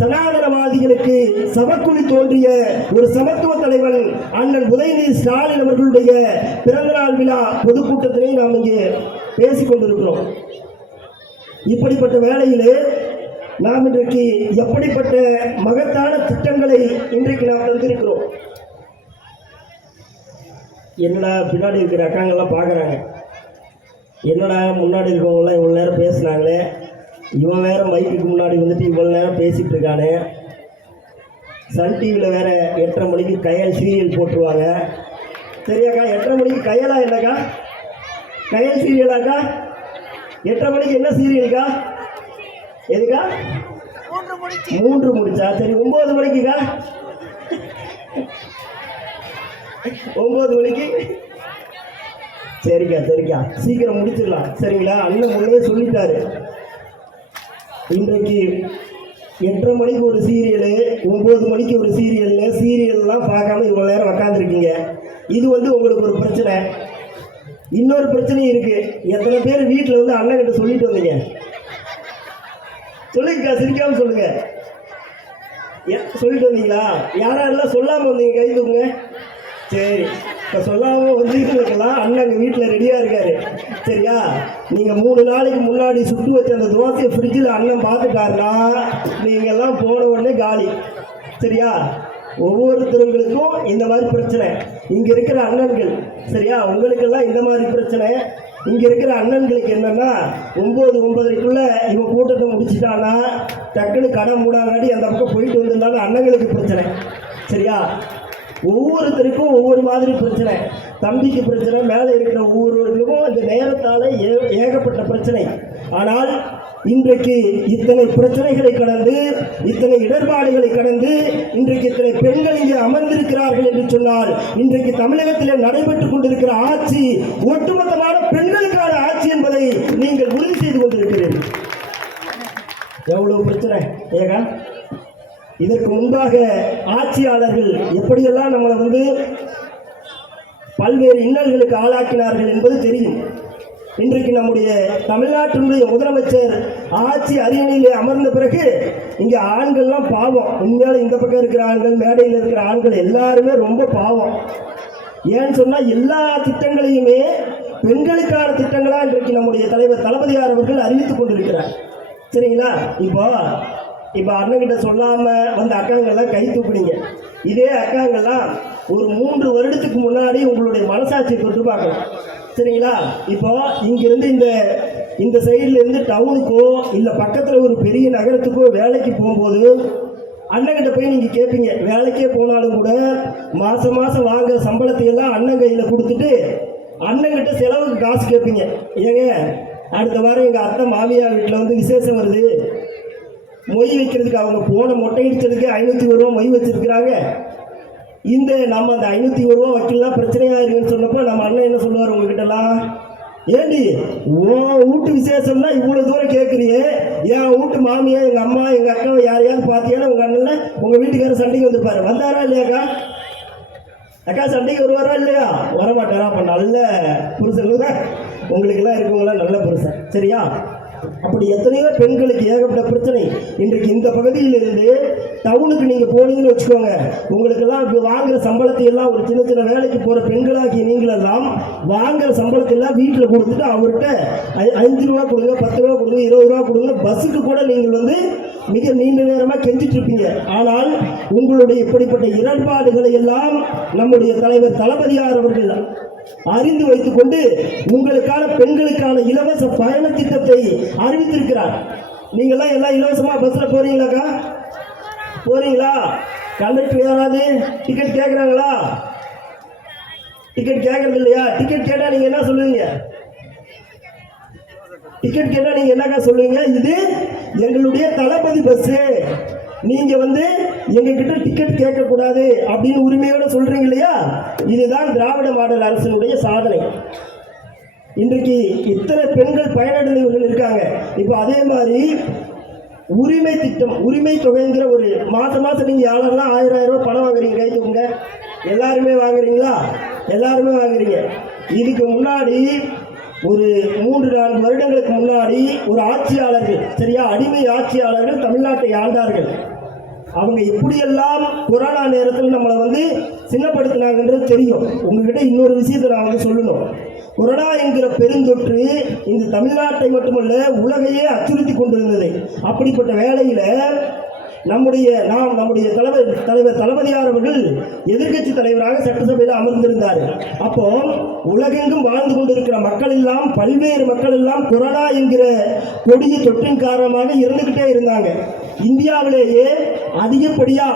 சனாதனவாதிகளுக்கு சபக்குழி தோன்றிய ஒரு சமத்துவ தலைவன் அண்ணன் உதயநிதி ஸ்டாலின் அவர்களுடைய பிறந்தநாள் விழா பொதுக்கூட்டத்திலே நாம் இங்கே பேசிக் கொண்டிருக்கிறோம். இப்படிப்பட்ட வேளையிலே நாம் இன்றைக்கு எப்படிப்பட்ட மகத்தான திட்டங்களை இன்றைக்கு நாம் தந்திருக்கிறோம். என்னடா பின்னாடி இருக்கிற அக்காங்கெல்லாம் பார்க்குறாங்க, என்னடா முன்னாடி இருக்கவங்களாம் இவ்வளோ நேரம் பேசுனாங்களே, இவன் வேற மைக்குக்கு முன்னாடி வந்துட்டு இவ்வளோ நேரம் பேசிகிட்டு இருக்கானே, சன் டிவியில் வேற 8:30 மணிக்கு கயல் சீரியல் போட்டுருவாங்க. சரியாக்கா, 8:30 மணிக்கு கயலா இல்லைக்கா? கயல் சீரியலாக்கா? 8:30 மணிக்கு என்ன சீரியலுக்கா? எதுக்கா? 3 முடிச்சா? சரி, 9 மணிக்குக்கா? 9 மணிக்கு? சரிக்கா சரிக்கா, சீக்கிரம் முடிச்சிடலாம். சரிங்களா? அண்ணன் முன்னே சொல்லிட்டாரு, இன்றைக்கு 8:30 மணிக்கு ஒரு சீரியலு, 9 மணிக்கு ஒரு சீரியல்லாம் பார்க்காம இவ்வளோ நேரம் உக்காந்துருக்கீங்க. இது உங்களுக்கு ஒரு பிரச்சனை. இன்னொரு பிரச்சனையும் இருக்கு. எத்தனை பேர் வீட்டில் வந்து அண்ணன் கிட்ட சொல்லிட்டு வந்தீங்க? சொல்லுங்கக்கா, சிரிக்காம சொல்லுங்க. சொல்லிட்டு வந்தீங்களா? யாரெல்லாம் சொல்லாமல் வந்தீங்க கை தூக்குங்க. சரி, இப்போ சொல்லாமல் வந்துருக்கலாம். அண்ணன் எங்கள் வீட்டில் ரெடியாக இருக்காரு. சரியா? நீங்கள் 3 நாளைக்கு முன்னாடி சுட்டு வச்ச அந்த தோசையை ஃப்ரிட்ஜில் அண்ணன் பார்த்துட்டாருன்னா நீங்கள்லாம் போன உடனே காலி. சரியா? ஒவ்வொருத்தருங்களுக்கும் இந்த மாதிரி பிரச்சனை. இங்கே இருக்கிற அண்ணன்கள், சரியா, உங்களுக்கெல்லாம் இந்த மாதிரி பிரச்சனை. இங்கே இருக்கிற அண்ணன்களுக்கு என்னென்னா, 9-9:30க்குள்ளே இவன் கூட்டத்தை முடிச்சிட்டான்னா டக்குன்னு கடை மூடாங்காட்டி அந்த பக்கம் போயிட்டு வந்திருந்தாலும் அண்ணங்களுக்கு பிரச்சனை. சரியா? ஒவ்வொருத்தருக்கும் ஒவ்வொரு மாதிரி பிரச்சனை. தம்பிக்கு பிரச்சனை, மேலே இருக்கிற ஒவ்வொருவர்களுக்கும் அந்த நேரத்தால் ஏகப்பட்ட பிரச்சனை. ஆனால் இன்றைக்கு இத்தனை பிரச்சனைகளை கடந்து, இத்தனை இடர்பாடுகளை கடந்து இன்றைக்கு இத்தனை பெண்கள் இங்கே அமர்ந்திருக்கிறார்கள் என்று சொன்னால், இன்றைக்கு தமிழகத்தில் நடைபெற்றுக் கொண்டிருக்கிற ஆட்சி ஒட்டுமொத்தமான பெண்களுக்கான ஆட்சி என்பதை நீங்கள் உறுதி செய்து கொண்டிருக்கிறீர்கள். எவ்வளவு பிரச்சனை ஏகா! இதற்கு முன்பாக ஆட்சியாளர்கள் எப்படியெல்லாம் நம்மளை வந்து பல்வேறு இன்னல்களுக்கு ஆளாக்கினார்கள் என்பது தெரியும். இன்றைக்கு நம்முடைய தமிழ்நாட்டினுடைய முதலமைச்சர் ஆட்சி அரியணையிலே அமர்ந்த பிறகு இங்கே ஆண்கள்லாம் பாவம். உண்மையால இந்த பக்கம் இருக்கிற ஆண்கள், மேடையில் இருக்கிற ஆண்கள் எல்லாருமே ரொம்ப பாவம். ஏன்னு சொன்னால் எல்லா திட்டங்களையுமே பெண்களுக்கான திட்டங்களாக இன்றைக்கு நம்முடைய தலைவர் தளபதியார் அவர்கள் அறிவித்துக் கொண்டிருக்கிறார். சரிங்களா? இப்போ அண்ணன்கிட்ட சொல்லாமல் வந்த அக்காங்கெல்லாம் கை தூக்குனீங்க. இதே அக்காங்கெல்லாம் ஒரு 3 வருடத்துக்கு முன்னாடி உங்களுடைய மனசாட்சியை தொட்டு பார்க்கணும். சரிங்களா? இப்போ இங்கிருந்து இந்த சைட்லேருந்து டவுனுக்கோ இல்லை பக்கத்தில் ஒரு பெரிய நகரத்துக்கோ வேலைக்கு போகும்போது அண்ணன்கிட்ட போய் நீங்கள் கேட்பீங்க. வேலைக்கே போனாலும் கூட மாதம் மாதம் வாங்குற சம்பளத்தையெல்லாம் அண்ணன் கையில் கொடுத்துட்டு அண்ணன்கிட்ட செலவுக்கு காசு கேட்பீங்க. ஏங்க, அடுத்த வாரம் எங்கள் அத்தை மாமியார் வீட்டில் வந்து விசேஷம் வருது, மொய் வைக்கிறதுக்கு அவங்க போன மொட்டை அடிச்சதுக்கு 501 ரூபா மொய் வச்சிருக்கிறாங்க. நம்ம அந்த 501 ரூபா வைக்கலாம் பிரச்சனையாக இருக்குன்னு சொன்னப்போ நம்ம அண்ணன் என்ன சொல்லுவார் உங்ககிட்டலாம்? ஏண்டி உன் வீட்டு விசேஷம்னா இவ்வளோ தூரம் கேட்குறீங்க, என் வீட்டு மாமியா, எங்கள் அம்மா, எங்கள் அக்காவை யாரையாவது பார்த்தியானா உங்கள் அண்ணன் உங்கள் வீட்டுக்காரர் சண்டைக்கு வந்துருப்பாரு. வந்தாரா இல்லையாக்கா? அக்கா சண்டைக்கு வருவாரா இல்லையா? வரமாட்டாரா? அப்போ நல்ல புருஷன் தான் உங்களுக்கெல்லாம் இருக்கவங்களாம் நல்ல புருஷன். சரியா? அப்படி எத்தனையோ பெண்களுக்கு ஏகப்பட்ட பிரச்சனை. இன்றைக்கு இந்த பகுதியிலிருந்து டவுனுக்கு நீங்கள் போனீங்கன்னு வச்சுக்கோங்க, உங்களுக்கெல்லாம் வாங்குகிற சம்பளத்தை எல்லாம் ஒரு சின்ன சின்ன வேலைக்கு போகிற பெண்களாகி நீங்களெல்லாம் வாங்குகிற சம்பளத்தை எல்லாம் வீட்டில் கொடுத்துட்டு அவர்கிட்ட 5 ரூபா கொடுங்க, 10 ரூபா கொடுங்க, 20 ரூபா கொடுங்க, பஸ்ஸுக்கு கூட நீங்கள் வந்து மிக நீண்ட நேரமாக கெஞ்சிட்டு இருப்பீங்க. ஆனால் உங்களுடைய இப்படிப்பட்ட இடர்பாடுகளை எல்லாம் நம்முடைய தலைவர் தளபதியார் அவர்கள் அறிந்து வைத்துக் கொண்டு உங்களுக்கான பெண்களுக்கான இலவச பயண திட்டத்தை அறிவித்திருக்கிறார். நீங்கள்லாம் எல்லாம் இலவசமா பஸ்ல போறீங்களாக்கா? போறீங்களா? கண்டக்டர் யாராவது டிக்கெட் கேட்குறாங்களா? டிக்கெட் கேட்கறது இல்லையா? டிக்கெட் கேட்டால் நீங்கள் என்ன சொல்லுவீங்க? டிக்கெட் கேட்டால் நீங்கள் என்னக்கா சொல்லுவீங்க? இது எங்களுடைய தளபதி பஸ்ஸு, நீங்கள் எங்ககிட்ட டிக்கெட் கேட்கக்கூடாது அப்படின்னு உரிமையோடு சொல்கிறீங்க இல்லையா? இதுதான் திராவிட மாடல் அரசினுடைய சாதனை. இன்றைக்கு இத்தனை பெண்கள் பயனடைந்தவர்கள் இருக்காங்க. இப்போ அதே மாதிரி உரிமை திட்டம், உரிமை தொகைங்கிற ஒரு மாதம் நீங்கள் யாரெல்லாம் 1000 ரூபாய் பணம் வாங்குறீங்க? கை தூக்குங்க. எல்லாருமே வாங்குறீங்களா? எல்லாருமே வாங்குறீங்க. இதுக்கு முன்னாடி ஒரு 3-4 வருடங்களுக்கு முன்னாடி ஒரு ஆட்சியாளர்கள், சரியா, அடிமை ஆட்சியாளர்கள் தமிழ்நாட்டை ஆண்டார்கள். அவங்க எப்படியெல்லாம் கொரோனா நேரத்தில் நம்மளை சின்னப்படுத்தினாங்கன்றது தெரியும். உங்ககிட்ட இன்னொரு விஷயத்தை நான் சொல்லணும். கொரோனா என்கிற பெருந்தொற்று இந்த தமிழ்நாட்டை மட்டுமல்ல உலகையே அச்சுறுத்தி கொண்டிருந்தது. அப்படிப்பட்ட வேளையில் நம்முடைய தலைவர் தளபதியார் அவர்கள் எதிர்க்கட்சி தலைவராக சட்டசபையில் அமர்ந்திருந்தார். அப்போ உலகெங்கும் வாழ்ந்து கொண்டிருக்கிற மக்கள் எல்லாம், பல்வேறு மக்கள் எல்லாம் கொரோனா என்கிற கொடிய தொற்றின் காரணமாக இறந்துகிட்டே இருந்தாங்க. இந்தியாவிலேயே அதிகப்படியா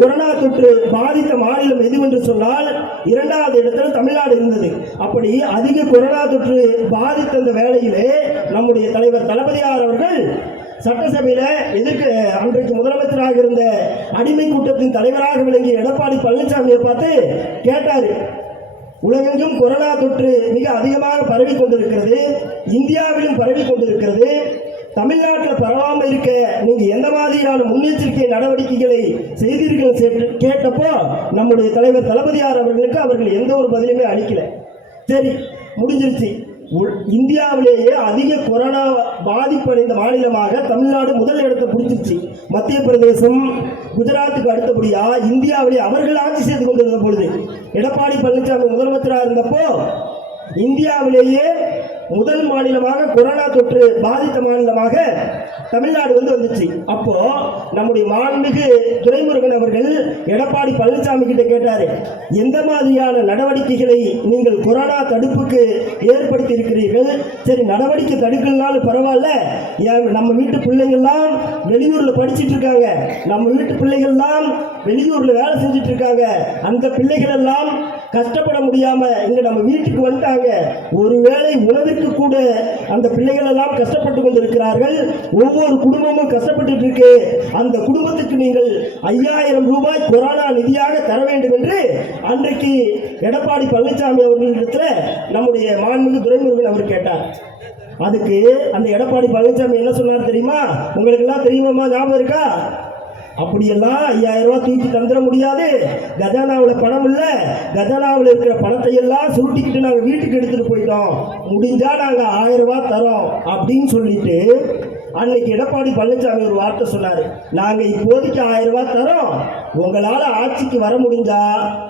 கொரோனா தொற்று பாதித்த மாநிலம் எதுவென்று சொன்னால் 2வது இடத்துல தமிழ்நாடு இருந்தது. அப்படி அதிக கொரோனா தொற்று பாதித்த அந்த வேளையிலே நம்முடைய தலைவர் தளபதியார் அவர்கள் சட்டசபையில் அன்றைக்கு முதலமைச்சராக இருந்த அடிமை கூட்டத்தின் தலைவராக விளங்கிய எடப்பாடி பழனிசாமியை பார்த்து கேட்டார். உலகெங்கும் கொரோனா தொற்று மிக அதிகமாக பரவி கொண்டிருக்கிறது, இந்தியாவிலும் பரவி கொண்டிருக்கிறது. தமிழ்நாட்டில் பரவாமல் இருக்க நீங்கள் எந்த மாதிரியான முன்னெச்சரிக்கை நடவடிக்கைகளை செய்தீர்கள் கேட்டப்போ நம்முடைய தலைவர் தளபதியார் அவர்கள் எந்த ஒரு பதிலுமே அளிக்கல. சரி, முடிஞ்சிருச்சு. இந்தியாவிலேயே அதிக கொரோனா பாதிப்படைந்த மாநிலமாக தமிழ்நாடு முதல் இடத்தை பிடிச்சிருச்சு. மத்திய பிரதேசம், குஜராத்துக்கு அடுத்தபடியா இந்தியாவிலே அவர்கள் ஆட்சி செய்து கொண்டிருந்த பொழுது, எடப்பாடி பழனிசாமி முதலமைச்சராக இருந்தப்போ இந்தியாவிலேயே முதல் மாநிலமாக கொரோனா தொற்று பாதித்த மாநிலமாக தமிழ்நாடு வந்துச்சு. அப்போ நம்முடைய மாண்புமிகு துரைமுருகன் அவர்கள் எடப்பாடி பழனிசாமி கிட்ட கேட்டாரு, எந்த மாதிரியான நடவடிக்கைகளை நீங்கள் கொரோனா தடுப்புக்கு ஏற்படுத்தி இருக்கிறீர்கள்? சரி, நடவடிக்கை தடுக்கலனாலும் பரவாயில்ல, நம்ம வீட்டு பிள்ளைகள்லாம் வெளியூர்ல படிச்சுட்டு இருக்காங்க, நம்ம வீட்டு பிள்ளைகள்லாம் வெளியூர்ல வேலை செஞ்சுட்டு இருக்காங்க, அந்த பிள்ளைகள் எல்லாம் கஷ்டப்பட முடியாம இங்க நம்ம வீட்டுக்கு வந்துட்டாங்க. ஒருவேளை உணவிற்கு கூட அந்த பிள்ளைகள் எல்லாம் கஷ்டப்பட்டு கொண்டிருக்கிறார்கள். ஒவ்வொரு குடும்பமும் கஷ்டப்பட்டு இருக்கு. அந்த குடும்பத்துக்கு நீங்கள் 5000 ரூபாய் கொரோனா நிதியாக தர வேண்டும் என்று அன்றைக்கு எடப்பாடி பழனிசாமி அவர்களிடத்தில் நம்முடைய மாண்புமிகு துரைமுருகன் அவர் கேட்டார். அதுக்கு அந்த எடப்பாடி பழனிசாமி என்ன சொன்னார் தெரியுமா? உங்களுக்கு எல்லாம் தெரியுமா? ஞாபகம் இருக்கா? அப்படியெல்லாம் 5000 ரூபாய் தூக்கி தந்துட முடியாது, கஜானாவில் பணம் இல்லை, கஜானாவில் இருக்கிற பணத்தை எல்லாம் சுருட்டிக்கிட்டு நாங்கள் வீட்டுக்கு எடுத்துட்டு போயிட்டோம், முடிஞ்சா நாங்கள் 1000 ரூபாய் தரோம் அப்படின்னு சொல்லிட்டு அன்னைக்கு எடப்பாடி பழனிசாமி ஒரு வார்த்தை சொன்னார். நாங்கள் இப்போதைக்கு 1000 ரூபாய் தரோம், உங்களால் ஆட்சிக்கு வர முடிஞ்சா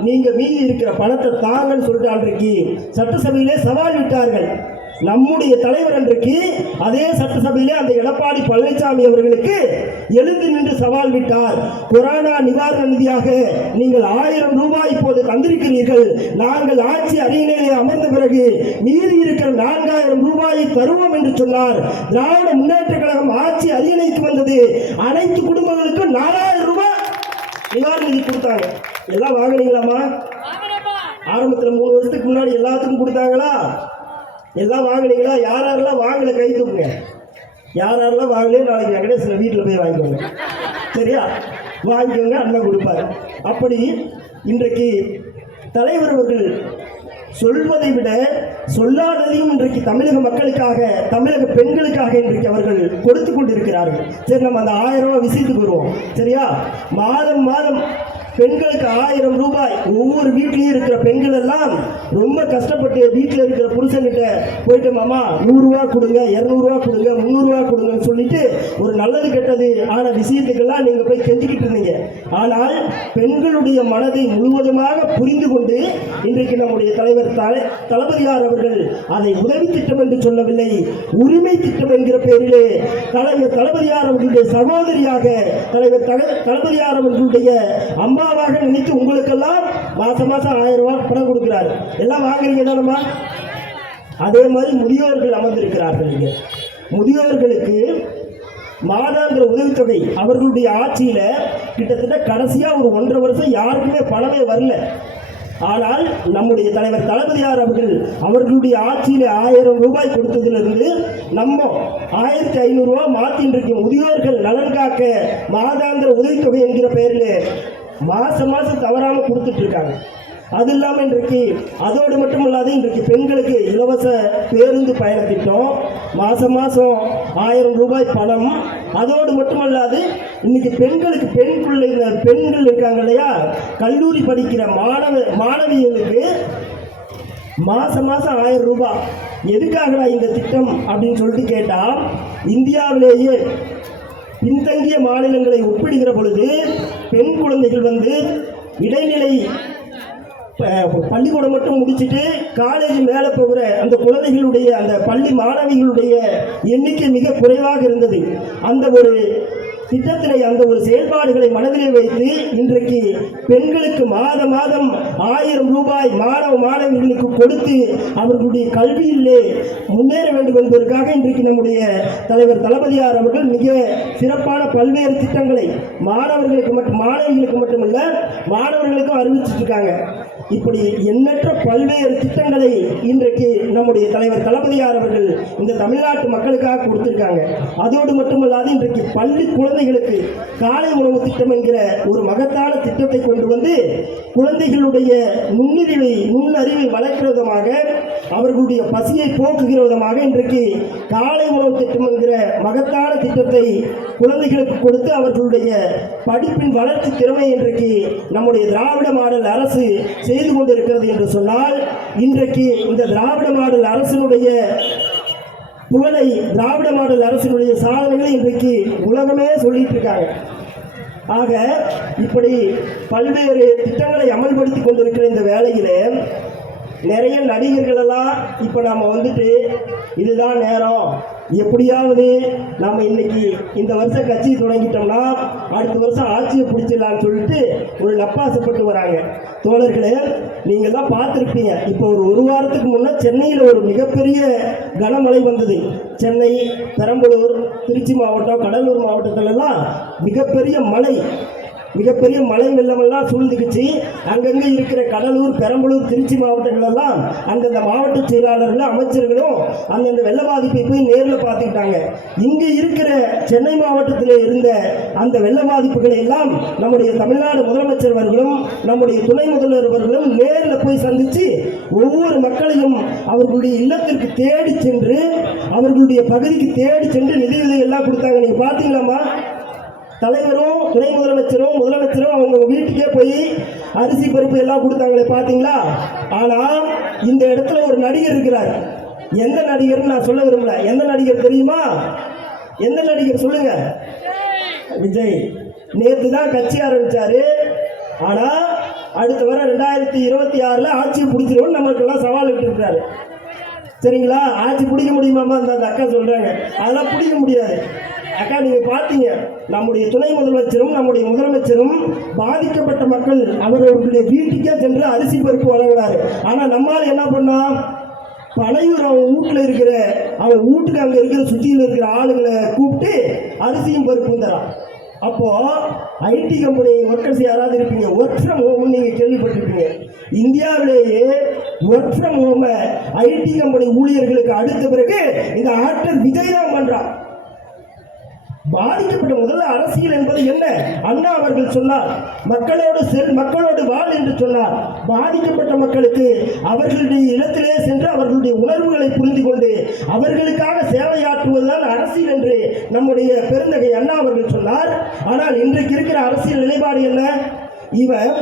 நீங்கள் மீதி இருக்கிற பணத்தை தாங்கன்னு சொல்லிட்டு அன்றைக்கு சட்டசபையிலே சவால் விட்டார்கள். நம்முடைய தலைவர் அன்றைக்கு அதே சட்டசபையிலே அந்த எடப்பாடி பழனிசாமி அவர்களுக்கு எழுந்து நின்று சவால் விட்டார். கொரோனா நிவாரண நிதியாக நீங்கள் 1000 ரூபாய் இப்போது தந்திருக்கிறீர்கள், நாங்கள் ஆட்சி அரியணையிலே அமர்ந்த பிறகு மீதி இருக்கிற 4000 ரூபாயை தருவோம் என்று சொன்னார். திராவிட முன்னேற்ற கழகம் ஆட்சி அரியணைக்கு வந்தது, அனைத்து குடும்பங்களுக்கும் 4000 ரூபாய் நிவாரண நிதி கொடுத்தாங்க. எல்லாம் வாங்கினீங்களாமா? ஆரம்பத்தில் 3 வருஷத்துக்கு முன்னாடி எல்லாத்துக்கும் கொடுத்தாங்களா? எல்லாம் வாங்கினீங்களா? யாரெல்லாம் வாங்கலை கை தூக்குங்க. யாரெல்லாம் வாங்கலையோ நாளைக்கு வெங்கடேசன் வீட்டில் போய் வாங்கிக்கோங்க, சரியா? வாங்கிக்கோங்க, அண்ணன் கொடுப்பாரு. அப்படி இன்றைக்கு தலைவர் அவர்கள் சொல்வதை விட சொல்லாததையும் இன்றைக்கு தமிழக மக்களுக்காக, தமிழக பெண்களுக்காக இன்றைக்கு அவர்கள் கொடுத்து கொண்டிருக்கிறார்கள். சரி, நம்ம அந்த 1000 ரூபாய் விஷயத்துக்கு வருவோம், சரியா? மாதம் மாதம் பெண்களுக்கு 1000 ரூபாய். ஒவ்வொரு வீட்லையும் இருக்கிற பெண்கள் எல்லாம் ரொம்ப கஷ்டப்பட்டு வீட்டில் இருக்கிற புருஷன்கிட்ட போயிட்டு, மாமா 100 ரூபா கொடுங்க, 200 ரூபா கொடுங்க, 300 ரூபா கொடுங்கன்னு சொல்லிட்டு ஒரு நல்லது கெட்டது ஆன விஷயத்துக்கெல்லாம் நீங்கள் போய் செஞ்சுக்கிட்டு இருந்தீங்க. ஆனால் பெண்களுடைய மனதை முழுவதுமாக புரிந்து கொண்டு இன்றைக்கு நம்முடைய தலைவர் தளபதியார் அவர்கள் அதை உதவி திட்டம் என்று சொல்லவில்லை, உரிமை திட்டம் என்கிற பெயரிலே தலைவர் தளபதியார் அவர்களுடைய சகோதரியாக தலைவர் தளபதியார் அவர்களுடைய அம்மாவாக நினைத்து உங்களுக்கெல்லாம் மாசம் மாசம் 1000 ரூபாய் பணம் கொடுக்கிறார். எல்லாம் வாங்குறீங்க தானம்மா? அதே மாதிரி முதியோர்கள் அமர்ந்திருக்கிறார்கள். இங்கே முதியோர்களுக்கு மாதாந்திர உதவித்தொகை அவர்களுடைய ஆட்சியில் கிட்டத்தட்ட கடைசியாக ஒரு 1.5 வருஷம் யாருக்குமே பணமே வரல. ஆனால் நம்முடைய தலைவர் தளபதியார் அவர்களுடைய ஆட்சியில் 1000 ரூபாய் கொடுத்ததிலிருந்து நம்ம 1500 ரூபாய் மாற்றி இன்றைக்கு முதியோர்கள் நலன் காக்க மாதாந்திர உதவித்தொகை என்கிற பெயரில் மாசம் தவறாமல் கொடுத்துட்டு இருக்காங்க. அது இல்லாமல் இன்றைக்கு அதோடு மட்டும் இல்லாது இன்றைக்கு பெண்களுக்கு இலவச பேருந்து பயண திட்டம், மாதம் 1000 ரூபாய் பணம். அதோடு மட்டுமல்லாது இன்னைக்கு பெண்களுக்கு பெண்கள் இருக்காங்க இல்லையா, கல்லூரி படிக்கிற மாணவிகளுக்கு மாதம் 1000 ரூபாய். எதுக்காகடா இந்த திட்டம் அப்படின்னு சொல்லிட்டு கேட்டால், இந்தியாவிலேயே பின்தங்கிய மாநிலங்களை ஒப்பிடுகிற பொழுது பெண் குழந்தைகள் இடைநிலை பள்ளிக்கூடம் மட்டும் முடிச்சுட்டு காலேஜ் மேலே போகிற அந்த குழந்தைகளுடைய அந்த பள்ளி மாணவிகளுடைய எண்ணிக்கை மிக குறைவாக இருந்தது. அந்த ஒரு திட்டத்தினை அந்த ஒரு செயல்பாடுகளை மனதிலே வைத்து இன்றைக்கு பெண்களுக்கு மாதம் 1000 ரூபாய் மாணவர்களுக்கு கொடுத்து அவர்களுடைய கல்வியிலே முன்னேற வேண்டும் என்பதற்காக இன்றைக்கு நம்முடைய தலைவர் தளபதியார் அவர்கள் மிக சிறப்பான பல்வேறு திட்டங்களை மாணவர்களுக்கு மட்டுமல்ல மாணவர்களுக்கும் அறிவிச்சிட்டு இருக்காங்க. இப்படி எண்ணற்ற பல்வேறு திட்டங்களை இன்றைக்கு நம்முடைய தலைவர் தளபதியார் அவர்கள் இந்த தமிழ்நாட்டு மக்களுக்காக கொடுத்திருக்காங்க. அதோடு மட்டுமல்லாது இன்றைக்கு பள்ளி குழந்தைகளுக்கு காலை உணவு திட்டம் என்கிற ஒரு மகத்தான திட்டத்தை கொண்டு வந்து குழந்தைகளுடைய நுண்ணறிவை வளர்க்கிற விதமாக, அவர்களுடைய பசியை போக்குகிற விதமாக இன்றைக்கு காலை உணவு திட்டம் என்கிற மகத்தான திட்டத்தை குழந்தைகளுக்கு கொடுத்து அவர்களுடைய படிப்பின் வளர்ச்சி திறமை இன்றைக்கு நம்முடைய திராவிட மாடல் அரசு செய்து கொண்டிருக்கிறது என்று சொன்னால், இன்றைக்கு இந்த திராவிட மாடல் அரசினுடைய புகழை, திராவிட மாடல் அரசினுடைய சாதனைகளை இன்றைக்கு உலகமே சொல்லிட்டு இருக்காங்க. ஆக இப்படி பல்வேறு திட்டங்களை அமல்படுத்தி கொண்டிருக்கிற இந்த வேளையிலே நிறைய நடிகர்களெல்லாம் இப்போ நாம் இதுதான் நேரம், எப்படியாவது நம்ம இன்னைக்கு இந்த வருஷம் கட்சி தொடங்கிட்டோம்னா அடுத்த வருஷம் ஆட்சியை பிடிச்சிடலான்னு சொல்லிட்டு ஒரு நப்பாசப்பட்டு வராங்க. தோழர்களே, நீங்கள் தான் பார்த்துருப்பீங்க. இப்போ ஒரு வாரத்துக்கு முன்னே சென்னையில் ஒரு மிகப்பெரிய கனமழை வந்தது. சென்னை, பெரம்பலூர், திருச்சி மாவட்டம், கடலூர் மாவட்டத்திலெல்லாம் மிகப்பெரிய மழை வெள்ளமெல்லாம் சூழ்ந்துக்குச்சு. அங்கங்கே இருக்கிற கடலூர், பெரம்பலூர், திருச்சி மாவட்டங்களெல்லாம் அந்தந்த மாவட்ட செயலாளர்களும் அமைச்சர்களும் அந்தந்த வெள்ள பாதிப்பை போய் நேரில் பார்த்துக்கிட்டாங்க. இங்கே இருக்கிற சென்னை மாவட்டத்தில் இருந்த அந்த வெள்ள பாதிப்புகளை எல்லாம் நம்முடைய தமிழ்நாடு முதலமைச்சர் அவர்களும் நம்முடைய துணை முதல்வர் அவர்களும் நேரில் போய் சந்தித்து ஒவ்வொரு மக்களையும் அவர்களுடைய இல்லத்திற்கு தேடி சென்று, அவர்களுடைய பகுதிக்கு தேடி சென்று நிதியுதவி எல்லாம் கொடுத்தாங்க. நீங்கள் பார்த்தீங்களாமா? தலைவரும் துணை முதலமைச்சரும் அவங்க வீட்டுக்கே போய் அரிசி பருப்பு எல்லாம் கொடுத்தாங்களே, பார்த்தீங்களா? ஆனால் இந்த இடத்துல ஒரு நடிகர் இருக்கிறார். எந்த நடிகர்னு நான் சொல்ல விரும்பல. எந்த நடிகர் தெரியுமா? எந்த நடிகர் சொல்லுங்க? விஜய். நேற்று தான் கட்சி ஆரம்பிச்சாரு. ஆனால் அடுத்த வர 2026 ஆட்சியை பிடிச்சிருவோம் நமக்கெல்லாம் சவால் விட்டுருக்காரு. சரிங்களா? ஆட்சி பிடிக்க முடியுமாமா? அந்த அக்கா சொல்றாங்க அதெல்லாம் பிடிக்க முடியாது. அக்கா, நீங்க பார்த்தீங்க, நம்முடைய துணை முதலமைச்சரும் நம்முடைய முதலமைச்சரும் பாதிக்கப்பட்ட மக்கள் அவர்களுடைய வீட்டுக்கே சென்று அரிசி பருப்பு வழங்கினாரு. ஆனா நம்மால் என்ன பண்ணா, பழையூர் அவன் வீட்டுக்கு அங்க இருக்கிற சுற்றியில் இருக்கிற ஆளுங்களை கூப்பிட்டு அரிசியும் பருப்பும் தரான். அப்போ ஐடி கம்பெனி ஒர்க்கர்ஸ் யாராவது இருப்பீங்க, ஒர்க் ஃப்ரம் ஹோம் நீங்க கேள்விப்பட்டிருப்பீங்க. இந்தியாவிலேயே work from home IT company ஊழியர்களுக்கு அடுத்த பிறகு இந்த ஆக்டர் விஜய் தான் பண்றான். பாதிக்கப்பட்ட முதல்ல அரசியல் என்பது என்ன? அண்ணா அவர்கள் சொன்னார், மக்களோடு வாழ் என்று சொன்னார். பாதிக்கப்பட்ட மக்களுக்கு அவர்களுடைய இடத்திலே சென்று அவர்களுடைய உணர்வுகளை புரிந்து கொண்டு அவர்களுக்காக சேவையாற்றுவதுதான் அரசியல் என்று நம்முடைய பெருந்தகை அண்ணா அவர்கள் சொன்னார். ஆனால் இன்றைக்கு இருக்கிற அரசியல் நிலைப்பாடு என்ன? இவன்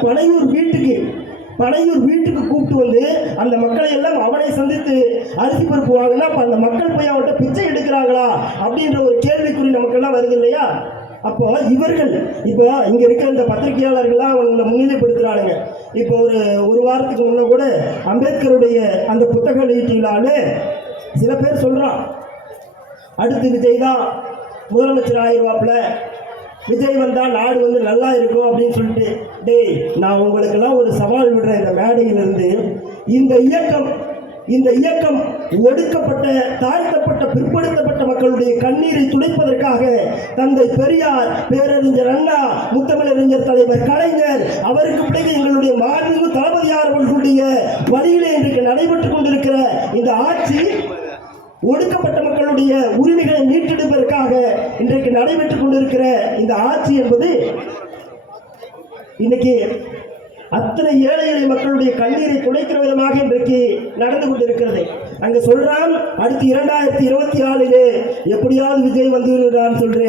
பனையூர் வீட்டுக்கு கூப்பிட்டு வந்து அந்த மக்களை எல்லாம் அவனை சந்தித்து அரிசி பருப்பு வாங்கினா அந்த மக்கள் போய் அவன்கிட்ட பிச்சை எடுக்கிறாங்களா அப்படின்ற ஒரு கேள்விக்குறி நமக்கெல்லாம் வருது இல்லையா? அப்போ இவர்கள் இப்போ இங்க இருக்கிற இந்த பத்திரிகையாளர்கள்லாம் அவங்களை முன்னிலைப்படுத்துறானுங்க. இப்போ ஒரு வாரத்துக்கு முன்ன கூட அம்பேத்கருடைய அந்த புத்தக வெளியீட்டினாலே சில பேர் சொல்றான், அடுத்து விஜய் தான் முதலமைச்சர் ஆயிடுவாப்புல, விஜய் வந்தால் நாடு நல்லா இருக்கும் அப்படின்னு சொல்லிட்டு. டேய், நான் உங்களுக்கெல்லாம் ஒரு சவால் விடுறேன் இந்த மேடையிலிருந்து. இந்த இயக்கம் இந்த இயக்கம் ஒடுக்கப்பட்ட, தாழ்த்தப்பட்ட, பிற்படுத்தப்பட்ட மக்களுடைய கண்ணீரை துடைப்பதற்காக தந்தை பெரியார், பேரறிஞர் அண்ணா, முத்தமிழறிஞர் தலைவர் கலைஞர், அவருக்கு பிறகு எங்களுடைய மாண்புமிகு தளபதியார் அவர்களுடைய வழியிலே இன்றைக்கு நடைபெற்றுக் கொண்டிருக்கிற இந்த ஆட்சி ஒடுக்கப்பட்ட மக்களுடைய உரிமைகளை மீட்டெடுப்பதற்காக இன்றைக்கு நடைபெற்றுக் கொண்டிருக்கிற இந்த ஆட்சி என்பது இன்னைக்கு அத்தனை ஏழை எளிய மக்களுடைய கண்ணீரை துடைக்கிற விதமாக இன்றைக்கு நடந்து கொண்டிருக்கிறது. அங்க சொல்றான், அடுத்து 2024 எப்படியாவது விஜய் வந்து விடுறான்னு சொல்ற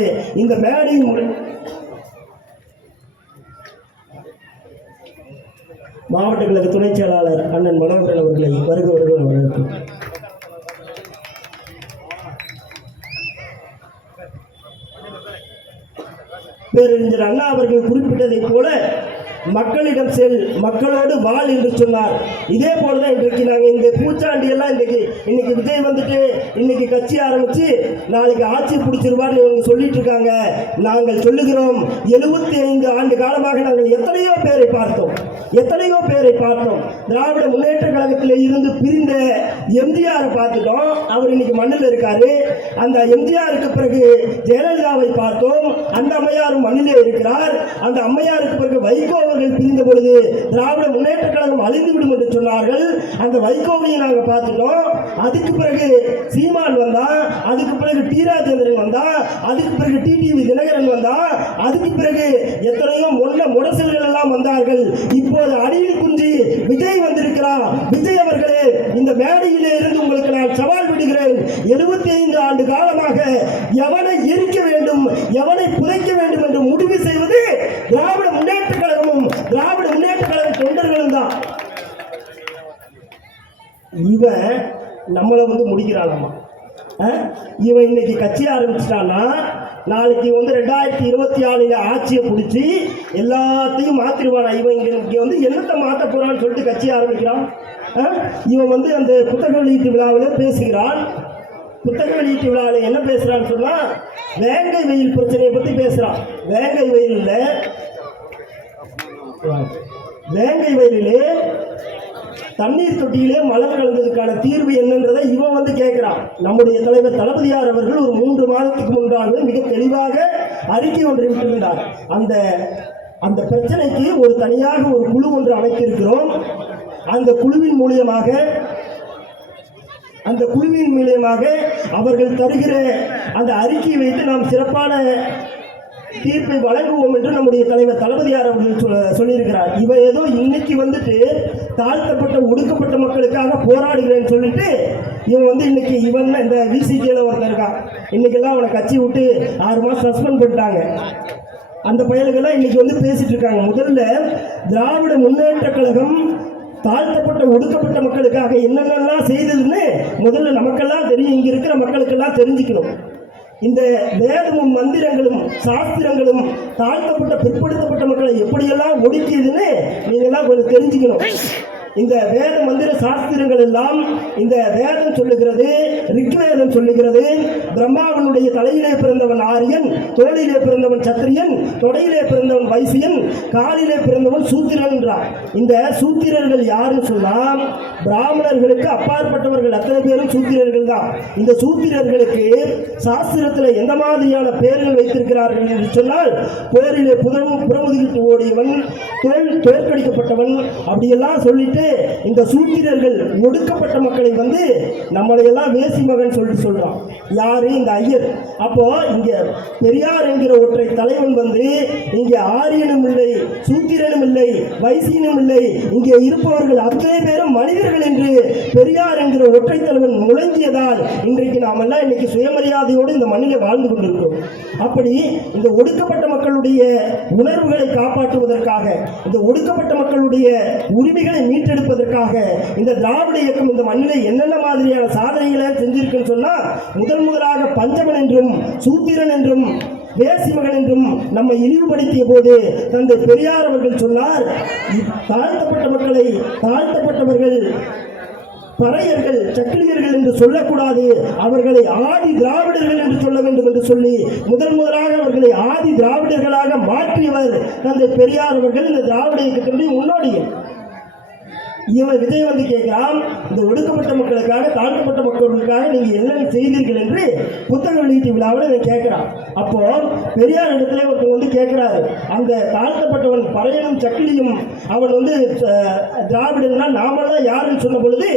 இந்த மேடையின் மாவட்ட கழக துணை செயலாளர் அண்ணன் மனோகரன் அவர்களை வருகிறவர்கள் வரவேற்கும். பேரறிஞர் அண்ணா அவர்கள் குறிப்பிட்டதைப் போல மக்களிடம் செல், மக்களோடு வாழ் என்று சொன்னார். இதே போலதான் இன்றைக்கு நாங்கள் இந்த பூச்சாண்டி எல்லாம் இன்னைக்கு விஜய் வந்துட்டு இன்னைக்கு கட்சி ஆரம்பிச்சு நாளைக்கு ஆட்சி பிடிச்சிருவார்னு இவங்க சொல்லிட்டு இருக்காங்க. நாங்கள் சொல்லுகிறோம், 75 ஆண்டு காலமாக நாங்கள் எத்தனையோ பேரை பார்த்தோம். திராவிட முன்னேற்ற கழகத்தில் இருந்து பிரிந்த எம்ஜிஆரை பார்த்துட்டோம், அவர் இன்னைக்கு மண்ணில் இருக்காரு. அந்த எம்ஜிஆருக்கு பிறகு ஜெயலலிதாவை பார்த்தோம், அந்த அம்மையாரும் மண்ணிலே இருக்கிறார். அந்த அம்மையாருக்கு பிறகு வைகோ அவர்கள் பிரிந்த பொழுது திராவிட முன்னேற்ற கழகம் அழிந்துவிடும் என்று சொன்னார்கள். அந்த வைகோவையை நாங்கள் பார்த்துட்டோம். அதுக்கு பிறகு சீமான் வந்தா, அதுக்கு பிறகு டி ராஜேந்திரன் வந்தா, அதுக்கு பிறகு டிடிவி தினகரன் வந்தா, அதுக்கு பிறகு எத்தனையோ முரசல்கள் எல்லாம் வந்தார்கள். இப்போது அடியில் குஞ்சி விஜய் வந்திருக்கிறார். விஜய் அவர்களே, இந்த மேடையிலே இருந்து உங்களுக்கு நான் சவால் விடுகிறேன். 75 ஆண்டு காலமாக எவனை எரிக்க வேண்டும், எவனை புதைக்க வேண்டும் என்று முடிவு செய்வது திராவிட முன்னேற்ற கழகமும் திராவிட முன்னேற்ற கழக தொண்டர்களும் தான். இவன் நம்மளை முடிக்கிறானம்மா. இவன் இன்னைக்கு கட்சி ஆரம்பிச்சிட்டான்னா நாளைக்கு 2024 ஆட்சியை பிடிச்சி எல்லாத்தையும் மாத்திருவானா. இவன் இங்க என்னத்தை மாற்ற போறான்னு சொல்லிட்டு கட்சி ஆரம்பிக்கிறான். இவன் அந்த புத்தக வெளியீட்டு விழாவில் பேசுகிறான். புத்தக வெளியீட்டு விழாவில் என்ன பேசுறான்னு சொன்னா, வேங்கை வெயில் பிரச்சனையை பத்தி பேசுறான். வேங்கை வெயிலிலே தண்ணீர் தொட்டியிலே மலர் கலந்ததுக்கான தீர்வு என்னன்றதை இவன் கேட்கிறான். நம்முடைய தலைவர் தளபதியார் அவர்கள் ஒரு 3 மாதத்துக்கு முன்பாக மிக தெளிவாக அறிக்கை ஒன்றை விட்டிருந்தார். அந்த பிரச்சனைக்கு ஒரு தனியாக ஒரு குழு ஒன்று அமைத்திருக்கிறோம். அந்த குழுவின் மூலியமாக அவர்கள் தருகிற அந்த அறிக்கையை வைத்து நாம் சிறப்பான தீர்ப்பை வழங்குவோம் என்று நம்முடைய தலைவர் தளபதியார் அவர்கள் சொல்லியிருக்கிறார். இவன் ஏதோ இன்னைக்கு தாழ்த்தப்பட்ட ஒடுக்கப்பட்ட மக்களுக்காக போராடுகிறேன்னு சொல்லிட்டு இவன் இன்னைக்கு இந்த விசிகேல ஒருத்தர் இருக்கான். இன்னைக்கெல்லாம் அவனை கட்சி விட்டு 6 மாதம் சஸ்பெண்ட் பண்ணிட்டாங்க. அந்த பயல்கள்லாம் இன்னைக்கு பேசிட்டு இருக்காங்க. முதல்ல திராவிட முன்னேற்ற கழகம் தாழ்த்தப்பட்ட ஒடுக்கப்பட்ட மக்களுக்காக என்னென்னலாம் செய்ததுன்னு முதல்ல நமக்கெல்லாம் தெரியும். இங்க இருக்கிற மக்களுக்கெல்லாம் தெரிஞ்சுக்கணும். இந்த வேதமும் மந்திரங்களும் சாஸ்திரங்களும் தாழ்த்தப்பட்ட பிற்படுத்தப்பட்ட மக்களை எப்படியெல்லாம் ஒடுக்கியதுன்னு நீங்கள்லாம் கொஞ்சம் தெரிஞ்சுக்கணும். இந்த வேத மந்திர சாஸ்திரங்கள் எல்லாம் இந்த வேதம் சொல்லுகிறது, ரிக்வேதம் சொல்லுகிறது, பிரம்மாவனுடைய தலையிலே பிறந்தவன் ஆரியன், தோளிலே பிறந்தவன் சத்திரியன், தொடையிலே பிறந்தவன் வைசியன், காலிலே பிறந்தவன் சூத்திரன் என்றார். இந்த சூத்திரர்கள் யாருன்னு சொன்னா, பிராமணர்களுக்கு அப்பாற்பட்டவர்கள் அத்தனை பேரும் சூத்திரர்கள் தான். இந்த சூத்திரர்களுக்கு சாஸ்திரத்தில் எந்த மாதிரியான பெயர்கள் வைத்திருக்கிறார்கள் என்று சொன்னால், போரிலே புறமுதுகிட்டு ஓடியவன், தோற்கடிக்கப்பட்டவன், அப்படியெல்லாம் சொல்லிட்டு இந்த சூத்திரர்கள் ஒடுக்கப்பட்ட மக்களை நம்மளையெல்லாம் வேசி மகன் சொல்றான். யாரு? இந்த ஐயர். அப்போ இங்க பெரியார் என்கிற ஒற்றை தலைவன் இங்க ஆரியனும் இல்லை, சூத்திரனும் இல்லை, வைசியனும் இல்லை, இங்கே இருப்பவர்கள் அத்தனை பேரும் மனிதர்கள் என்று பெரியார் என்கிற ஒற்றை தலைவன் முழங்கியதால் இன்றைக்கு நாம் எல்லாம் இன்னைக்கு சுயமரியாதையோடு இந்த மண்ணிலே வாழ்ந்து கொண்டிருக்கிறோம். அப்படி இந்த ஒடுக்கப்பட்ட மக்களுடைய உணர்வுகளை காப்பாற்றுவதற்காக, இந்த ஒடுக்கப்பட்ட மக்களுடைய உரிமைகளை மீட்டெடுப்பதற்காக இந்த திராவிட இயக்கம் இந்த மண்ணிலே என்னென்ன மாதிரியான சாதனைகளை செஞ்சிருக்குன்னு சொன்னா, முதலாக பஞ்சமன் என்றும் சூத்திரன் என்றும் வேசி மகன் என்றும் நம்மை இழிவுபடுத்திய போது தந்தை பெரியார் அவர்கள் சொன்னார், தாழ்த்தப்பட்ட மக்களை தாழ்த்தப்பட்டவர்கள் பறையர்கள் சக்கிலியர்கள் என்று சொல்லக்கூடாது, அவர்களை ஆதி திராவிடர்கள் என்று சொல்ல வேண்டும் என்று சொல்லி முதலாக அவர்களை ஆதி திராவிடர்களாக மாற்றியவர் தந்தை பெரியார் அவர்கள். இந்த திராவிட இயக்கத்தினுடைய முன்னோடிகள். இவன் விஜய் வந்து கேட்கிறான், இந்த ஒடுக்கப்பட்ட மக்களுக்காக தாழ்த்தப்பட்ட மக்களுக்காக நீங்க என்ன செய்தீர்கள் என்று புத்தக வெளியீட்டு விழாவில் இவன் கேட்கிறான். அப்போ பெரியார் இடத்துல ஒருத்தர் வந்து கேட்கிறாரு, அந்த தாழ்த்தப்பட்டவன் பறையனும் சக்கிலியும் அவன் வந்து திராவிடன்னா நாமெல்லாம் யாருன்னு சொன்ன பொழுது,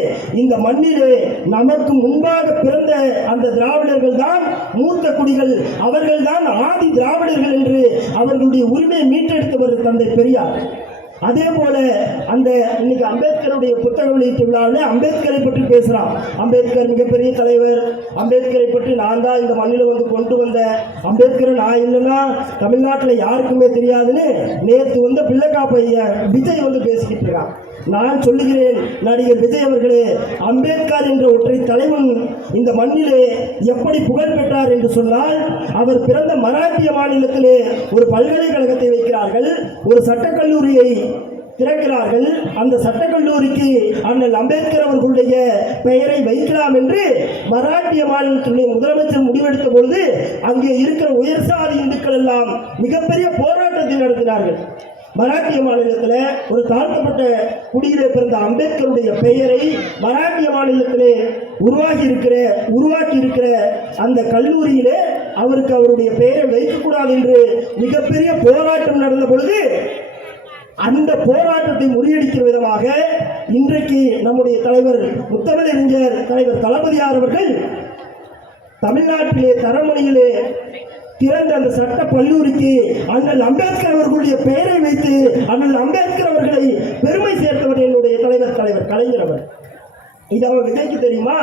இந்த மண்ணிலே நமக்கு முன்பாக பிறந்த அந்த திராவிடர்கள் தான் மூத்த குடிகள், அவர்கள் தான் ஆதி திராவிடர்கள் என்று அவர்களுடைய உரிமையை மீட்டெடுத்தவர் தந்தை பெரியார். அதே போல அந்த இன்னைக்கு அம்பேத்கருடைய புத்தக வெளியீட்டு விழாவில் அம்பேத்கரை பற்றி பேசுறான். அம்பேத்கர் மிகப்பெரிய தலைவர், அம்பேத்கரை பற்றி நான் தான் இந்த மண்ணில் வந்து கொண்டு வந்த, அம்பேத்கரை நான் இல்லைன்னா தமிழ்நாட்டில் யாருக்குமே தெரியாதுன்னு நேற்று வந்து பிள்ளைக்காப்பைய விஜய் வந்து பேசிக்கிட்டு இருக்கான். நான் சொல்லுகிறேன், நடிகர் விஜய் அவர்களே, அம்பேத்கர் என்ற ஒற்றை தலைவன் இந்த மண்ணிலே எப்படி புகழ் பெற்றார் என்று சொன்னால், அவர் பிறந்த மராட்டிய மாநிலத்திலே ஒரு பல்கலைக்கழகத்தை வைக்கிறார்கள், ஒரு சட்டக்கல்லூரியை திறக்கிறார்கள். அந்த சட்டக்கல்லூரிக்கு அண்ணல் அம்பேத்கர் அவர்களுடைய பெயரை வைக்கலாம் என்று மராட்டிய மாநிலத்தினுடைய முதலமைச்சர் முடிவெடுத்த பொழுது அங்கே இருக்கிற உயர்சாதி இந்துக்கள் எல்லாம் மிகப்பெரிய போராட்டத்தை நடத்தினார்கள். மராட்டிய மாநிலத்தில் ஒரு தாழ்த்தப்பட்ட குடியிலே பிறந்த அம்பேத்கருடைய பெயரை மராட்டிய மாநிலத்திலே உருவாக்கி இருக்கிற அந்த கல்லூரியிலே அவருக்கு அவருடைய பெயரை வைக்கக்கூடாது என்று மிகப்பெரிய போராட்டம் நடந்த பொழுது அந்த போராட்டத்தை முறியடிக்கிற விதமாக இன்றைக்கு நம்முடைய தலைவர் முத்தமிழறிஞர் தலைவர் தளபதியார் அவர்கள் தமிழ்நாட்டிலே தரமணியிலே திறந்த அந்த சட்ட கல்லூரிக்கு அண்ணல் அம்பேத்கர் அவர்களுடைய பெயரை வைத்து அண்ணல் அம்பேத்கர் அவர்களை பெருமை சேர்த்தவர் என்னுடைய தலைவர் கலைஞர் அவர். இது அவன் விஜய்க்கு தெரியுமா?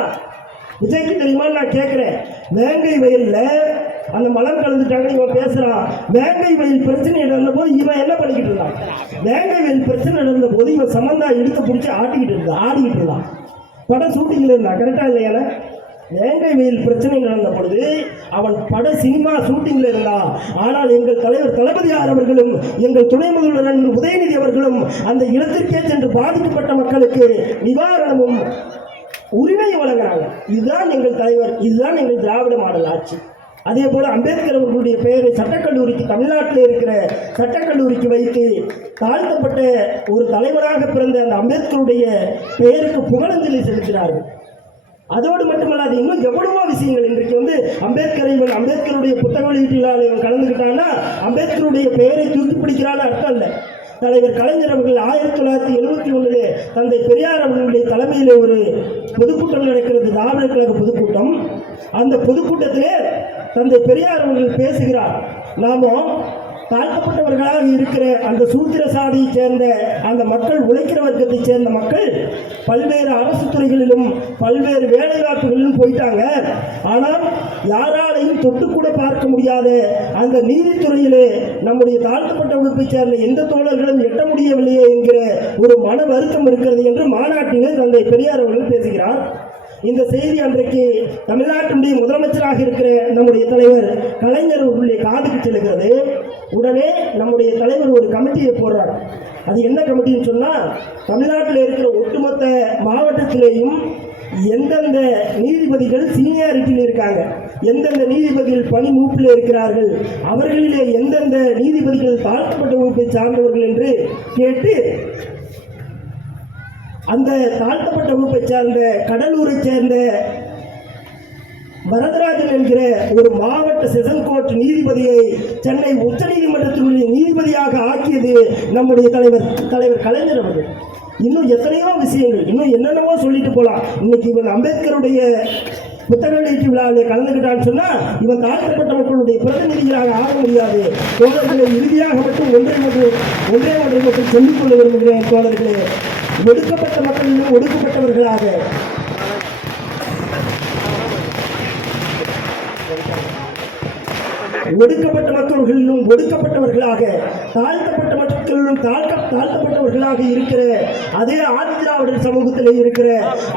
விஜய்க்கு தெரியுமான்னு நான் கேட்கிறேன். வேங்கை வயல்ல அந்த மலம் கலந்துட்டாங்க, இவன் பேசுறான். வேங்கை வயல் பிரச்சனை நடந்த போது இவன் என்ன பண்ணிக்கிட்டு இருந்தான்? வேங்கை வயல் பிரச்சனை நடந்த போது இவன் சம்பந்தா எடுத்து பிடிச்சி ஆடிக்கிட்டு இருந்தான். படம் ஷூட்டிங்ல இருந்தான். கரெக்டா இல்லையா? வேங்கை வயல் பிரச்சனை நடந்த பொழுது அவன் பட சினிமா ஷூட்டிங்ல இருந்தான். ஆனால் எங்கள் தலைவர் தளபதியார் அவர்களும் எங்கள் துணை முதல்வர் உதயநிதி அவர்களும் அந்த இடத்திற்கே சென்று பாதிக்கப்பட்ட மக்களுக்கு நிவாரணமும் உரிமையை வழங்குறாங்க. இதுதான் எங்கள் தலைவர், இதுதான் எங்கள் திராவிட மாடல் ஆட்சி. அதே போல அம்பேத்கர் அவர்களுடைய பெயரை சட்டக்கல்லூரிக்கு, தமிழ்நாட்டில் இருக்கிற சட்டக்கல்லூரிக்கு வைத்து தாழ்த்தப்பட்ட ஒரு தலைவராக பிறந்த அந்த அம்பேத்கருடைய பெயருக்கு புகழஞ்சலி செலுத்தினார்கள். அதோடு மட்டுமல்லாது இன்னும் எவ்வளவோ விஷயங்கள். இன்றைக்கு வந்து அம்பேத்கருடைய புத்தக வெளியீட்டில் இவன் கலந்துக்கிட்டான்னா அம்பேத்கருடைய பெயரை தூக்கி பிடிக்கிறான்னு அர்த்தம் இல்லை. தலைவர் கலைஞர் அவர்கள் 1971 தந்தை பெரியார் அவர்களுடைய தலைமையில் ஒரு பொதுக்கூட்டம் நடக்கிறது, திராவிடர் கழக பொதுக்கூட்டம். அந்த பொதுக்கூட்டத்திலே தந்தை பெரியார் அவர்கள் பேசுகிறார், நாம தாழ்த்தப்பட்டவர்களாக இருக்கிற அந்த சூத்திர சாதியை சேர்ந்த அந்த மக்கள், உழைக்கிற வர்க்கத்தை சேர்ந்த மக்கள் பல்வேறு அரசு துறைகளிலும் பல்வேறு வேலை வாய்ப்புகளிலும் போயிட்டாங்க. ஆனால் யாராலையும் தொட்டுக்கூட பார்க்க முடியாத அந்த நீதித்துறையிலே நம்முடைய தாழ்த்தப்பட்ட வகுப்பை சேர்ந்த எந்த தோழர்களும் எட்ட முடியவில்லையே என்கிற ஒரு மன வருத்தம் இருக்கிறது என்று மாநாட்டிலே தந்தை பெரியார் அவர்கள் பேசுகிறார். இந்த செய்தி அன்றைக்கு தமிழ்நாட்டினுடைய முதலமைச்சராக இருக்கிற நம்முடைய தலைவர் கலைஞர் அவர்களுடைய காதுக்கு செல்கிறது. உடனே நம்முடைய தலைவர் ஒரு கமிட்டியை போடுறார். அது என்ன கமிட்டின்னு சொன்னால், தமிழ்நாட்டில் இருக்கிற ஒட்டுமொத்த மாவட்டத்திலேயும் எந்தெந்த நீதிபதிகள் சீனியாரிட்டியில் இருக்காங்க, எந்தெந்த நீதிபதிகள் பணி மூப்பில் இருக்கிறார்கள், அவர்களிலே எந்தெந்த நீதிபதிகள் தாழ்த்தப்பட்ட வகுப்பை சார்ந்தவர்கள் என்று கேட்டு அந்த தாழ்த்தப்பட்ட வகுப்பை சார்ந்த கடலூரை சேர்ந்த வரதராஜன் என்கிற ஒரு மாவட்ட செஷன் கோர்ட் நீதிபதியை சென்னை உச்சநீதிமன்றத்தினுடைய நீதிபதியாக ஆக்கியது நம்முடைய தலைவர் கலைஞர் அவர்கள். இன்னும் எத்தனையோ விஷயங்கள், இன்னும் என்னென்னவோ சொல்லிட்டு போகலாம். இன்னைக்கு இவன் அம்பேத்கருடைய புத்தக வெளியீட்டு விழாவில் கலந்துக்கிட்டான்னு சொன்னால் இவன் தாழ்த்தப்பட்ட மக்களுடைய பிரதிநிதிகளாக ஆக முடியாது. தோழர்களை இறுதியாக மட்டும் ஒன்றே மட்டும் சொல்லிக்கொள்ள விரும்புகிறேன். தோழர்களே, ஒடுக்கப்பட்ட மக்களிலும் ஒடுக்கப்பட்டவர்களாக, ஒடுக்கப்பட்ட மக்களிலும் ஒடுக்கப்பட்டவர்களாக, தாழ்த்தப்பட்ட மக்களிலும் தாழ்த்தப்பட்டவர்களாக இருக்கிற அதே ஆதிதிராவிடர் சமூகத்தில் இருக்கிற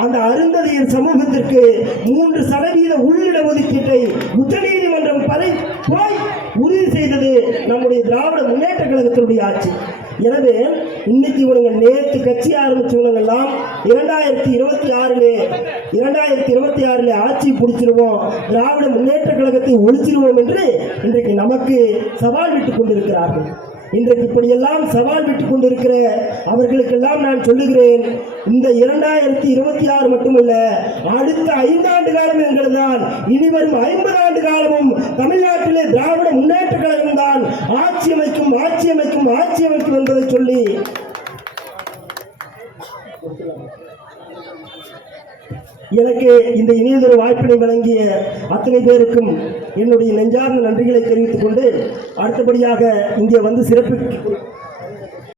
அந்த அருந்ததியர் சமூகத்திற்கு 3% உள்ளிட ஒதுக்கீட்டை உச்சநீதிமன்றம் போய் உறுதி செய்தது நம்முடைய திராவிட முன்னேற்ற கழகத்தினுடைய ஆட்சி. எனவே இன்னைக்கு இவங்க நேற்று கட்சி ஆரம்பிச்சவங்கெல்லாம் 2026 ஆட்சி பிடிச்சிருவோம், திராவிட முன்னேற்ற கழகத்தை ஒழிச்சிருவோம் என்று இன்றைக்கு நமக்கு சவால் விட்டுக் கொண்டிருக்கிறார்கள். இன்றைக்கு இப்படியெல்லாம் சவால் விட்டுக் கொண்டிருக்கிற அவர்களுக்கெல்லாம் நான் சொல்லுகிறேன், இந்த 2026 மட்டுமல்ல, அடுத்த 5 ஆண்டு காலம் என்கிறதுதான். இனிவரும் 50 ஆண்டு காலமும் தமிழ்நாட்டிலே திராவிட முன்னேற்ற கழகம் தான் ஆட்சி அமைக்கும் என்பதை சொல்லி எனக்கு இந்த இனியதொரு வாய்ப்பினை வழங்கிய அத்தனை பேருக்கும் என்னுடைய நெஞ்சார்ந்த நன்றிகளை தெரிவித்துக் கொண்டு, அடுத்தபடியாக இங்கே வந்து சிறப்பு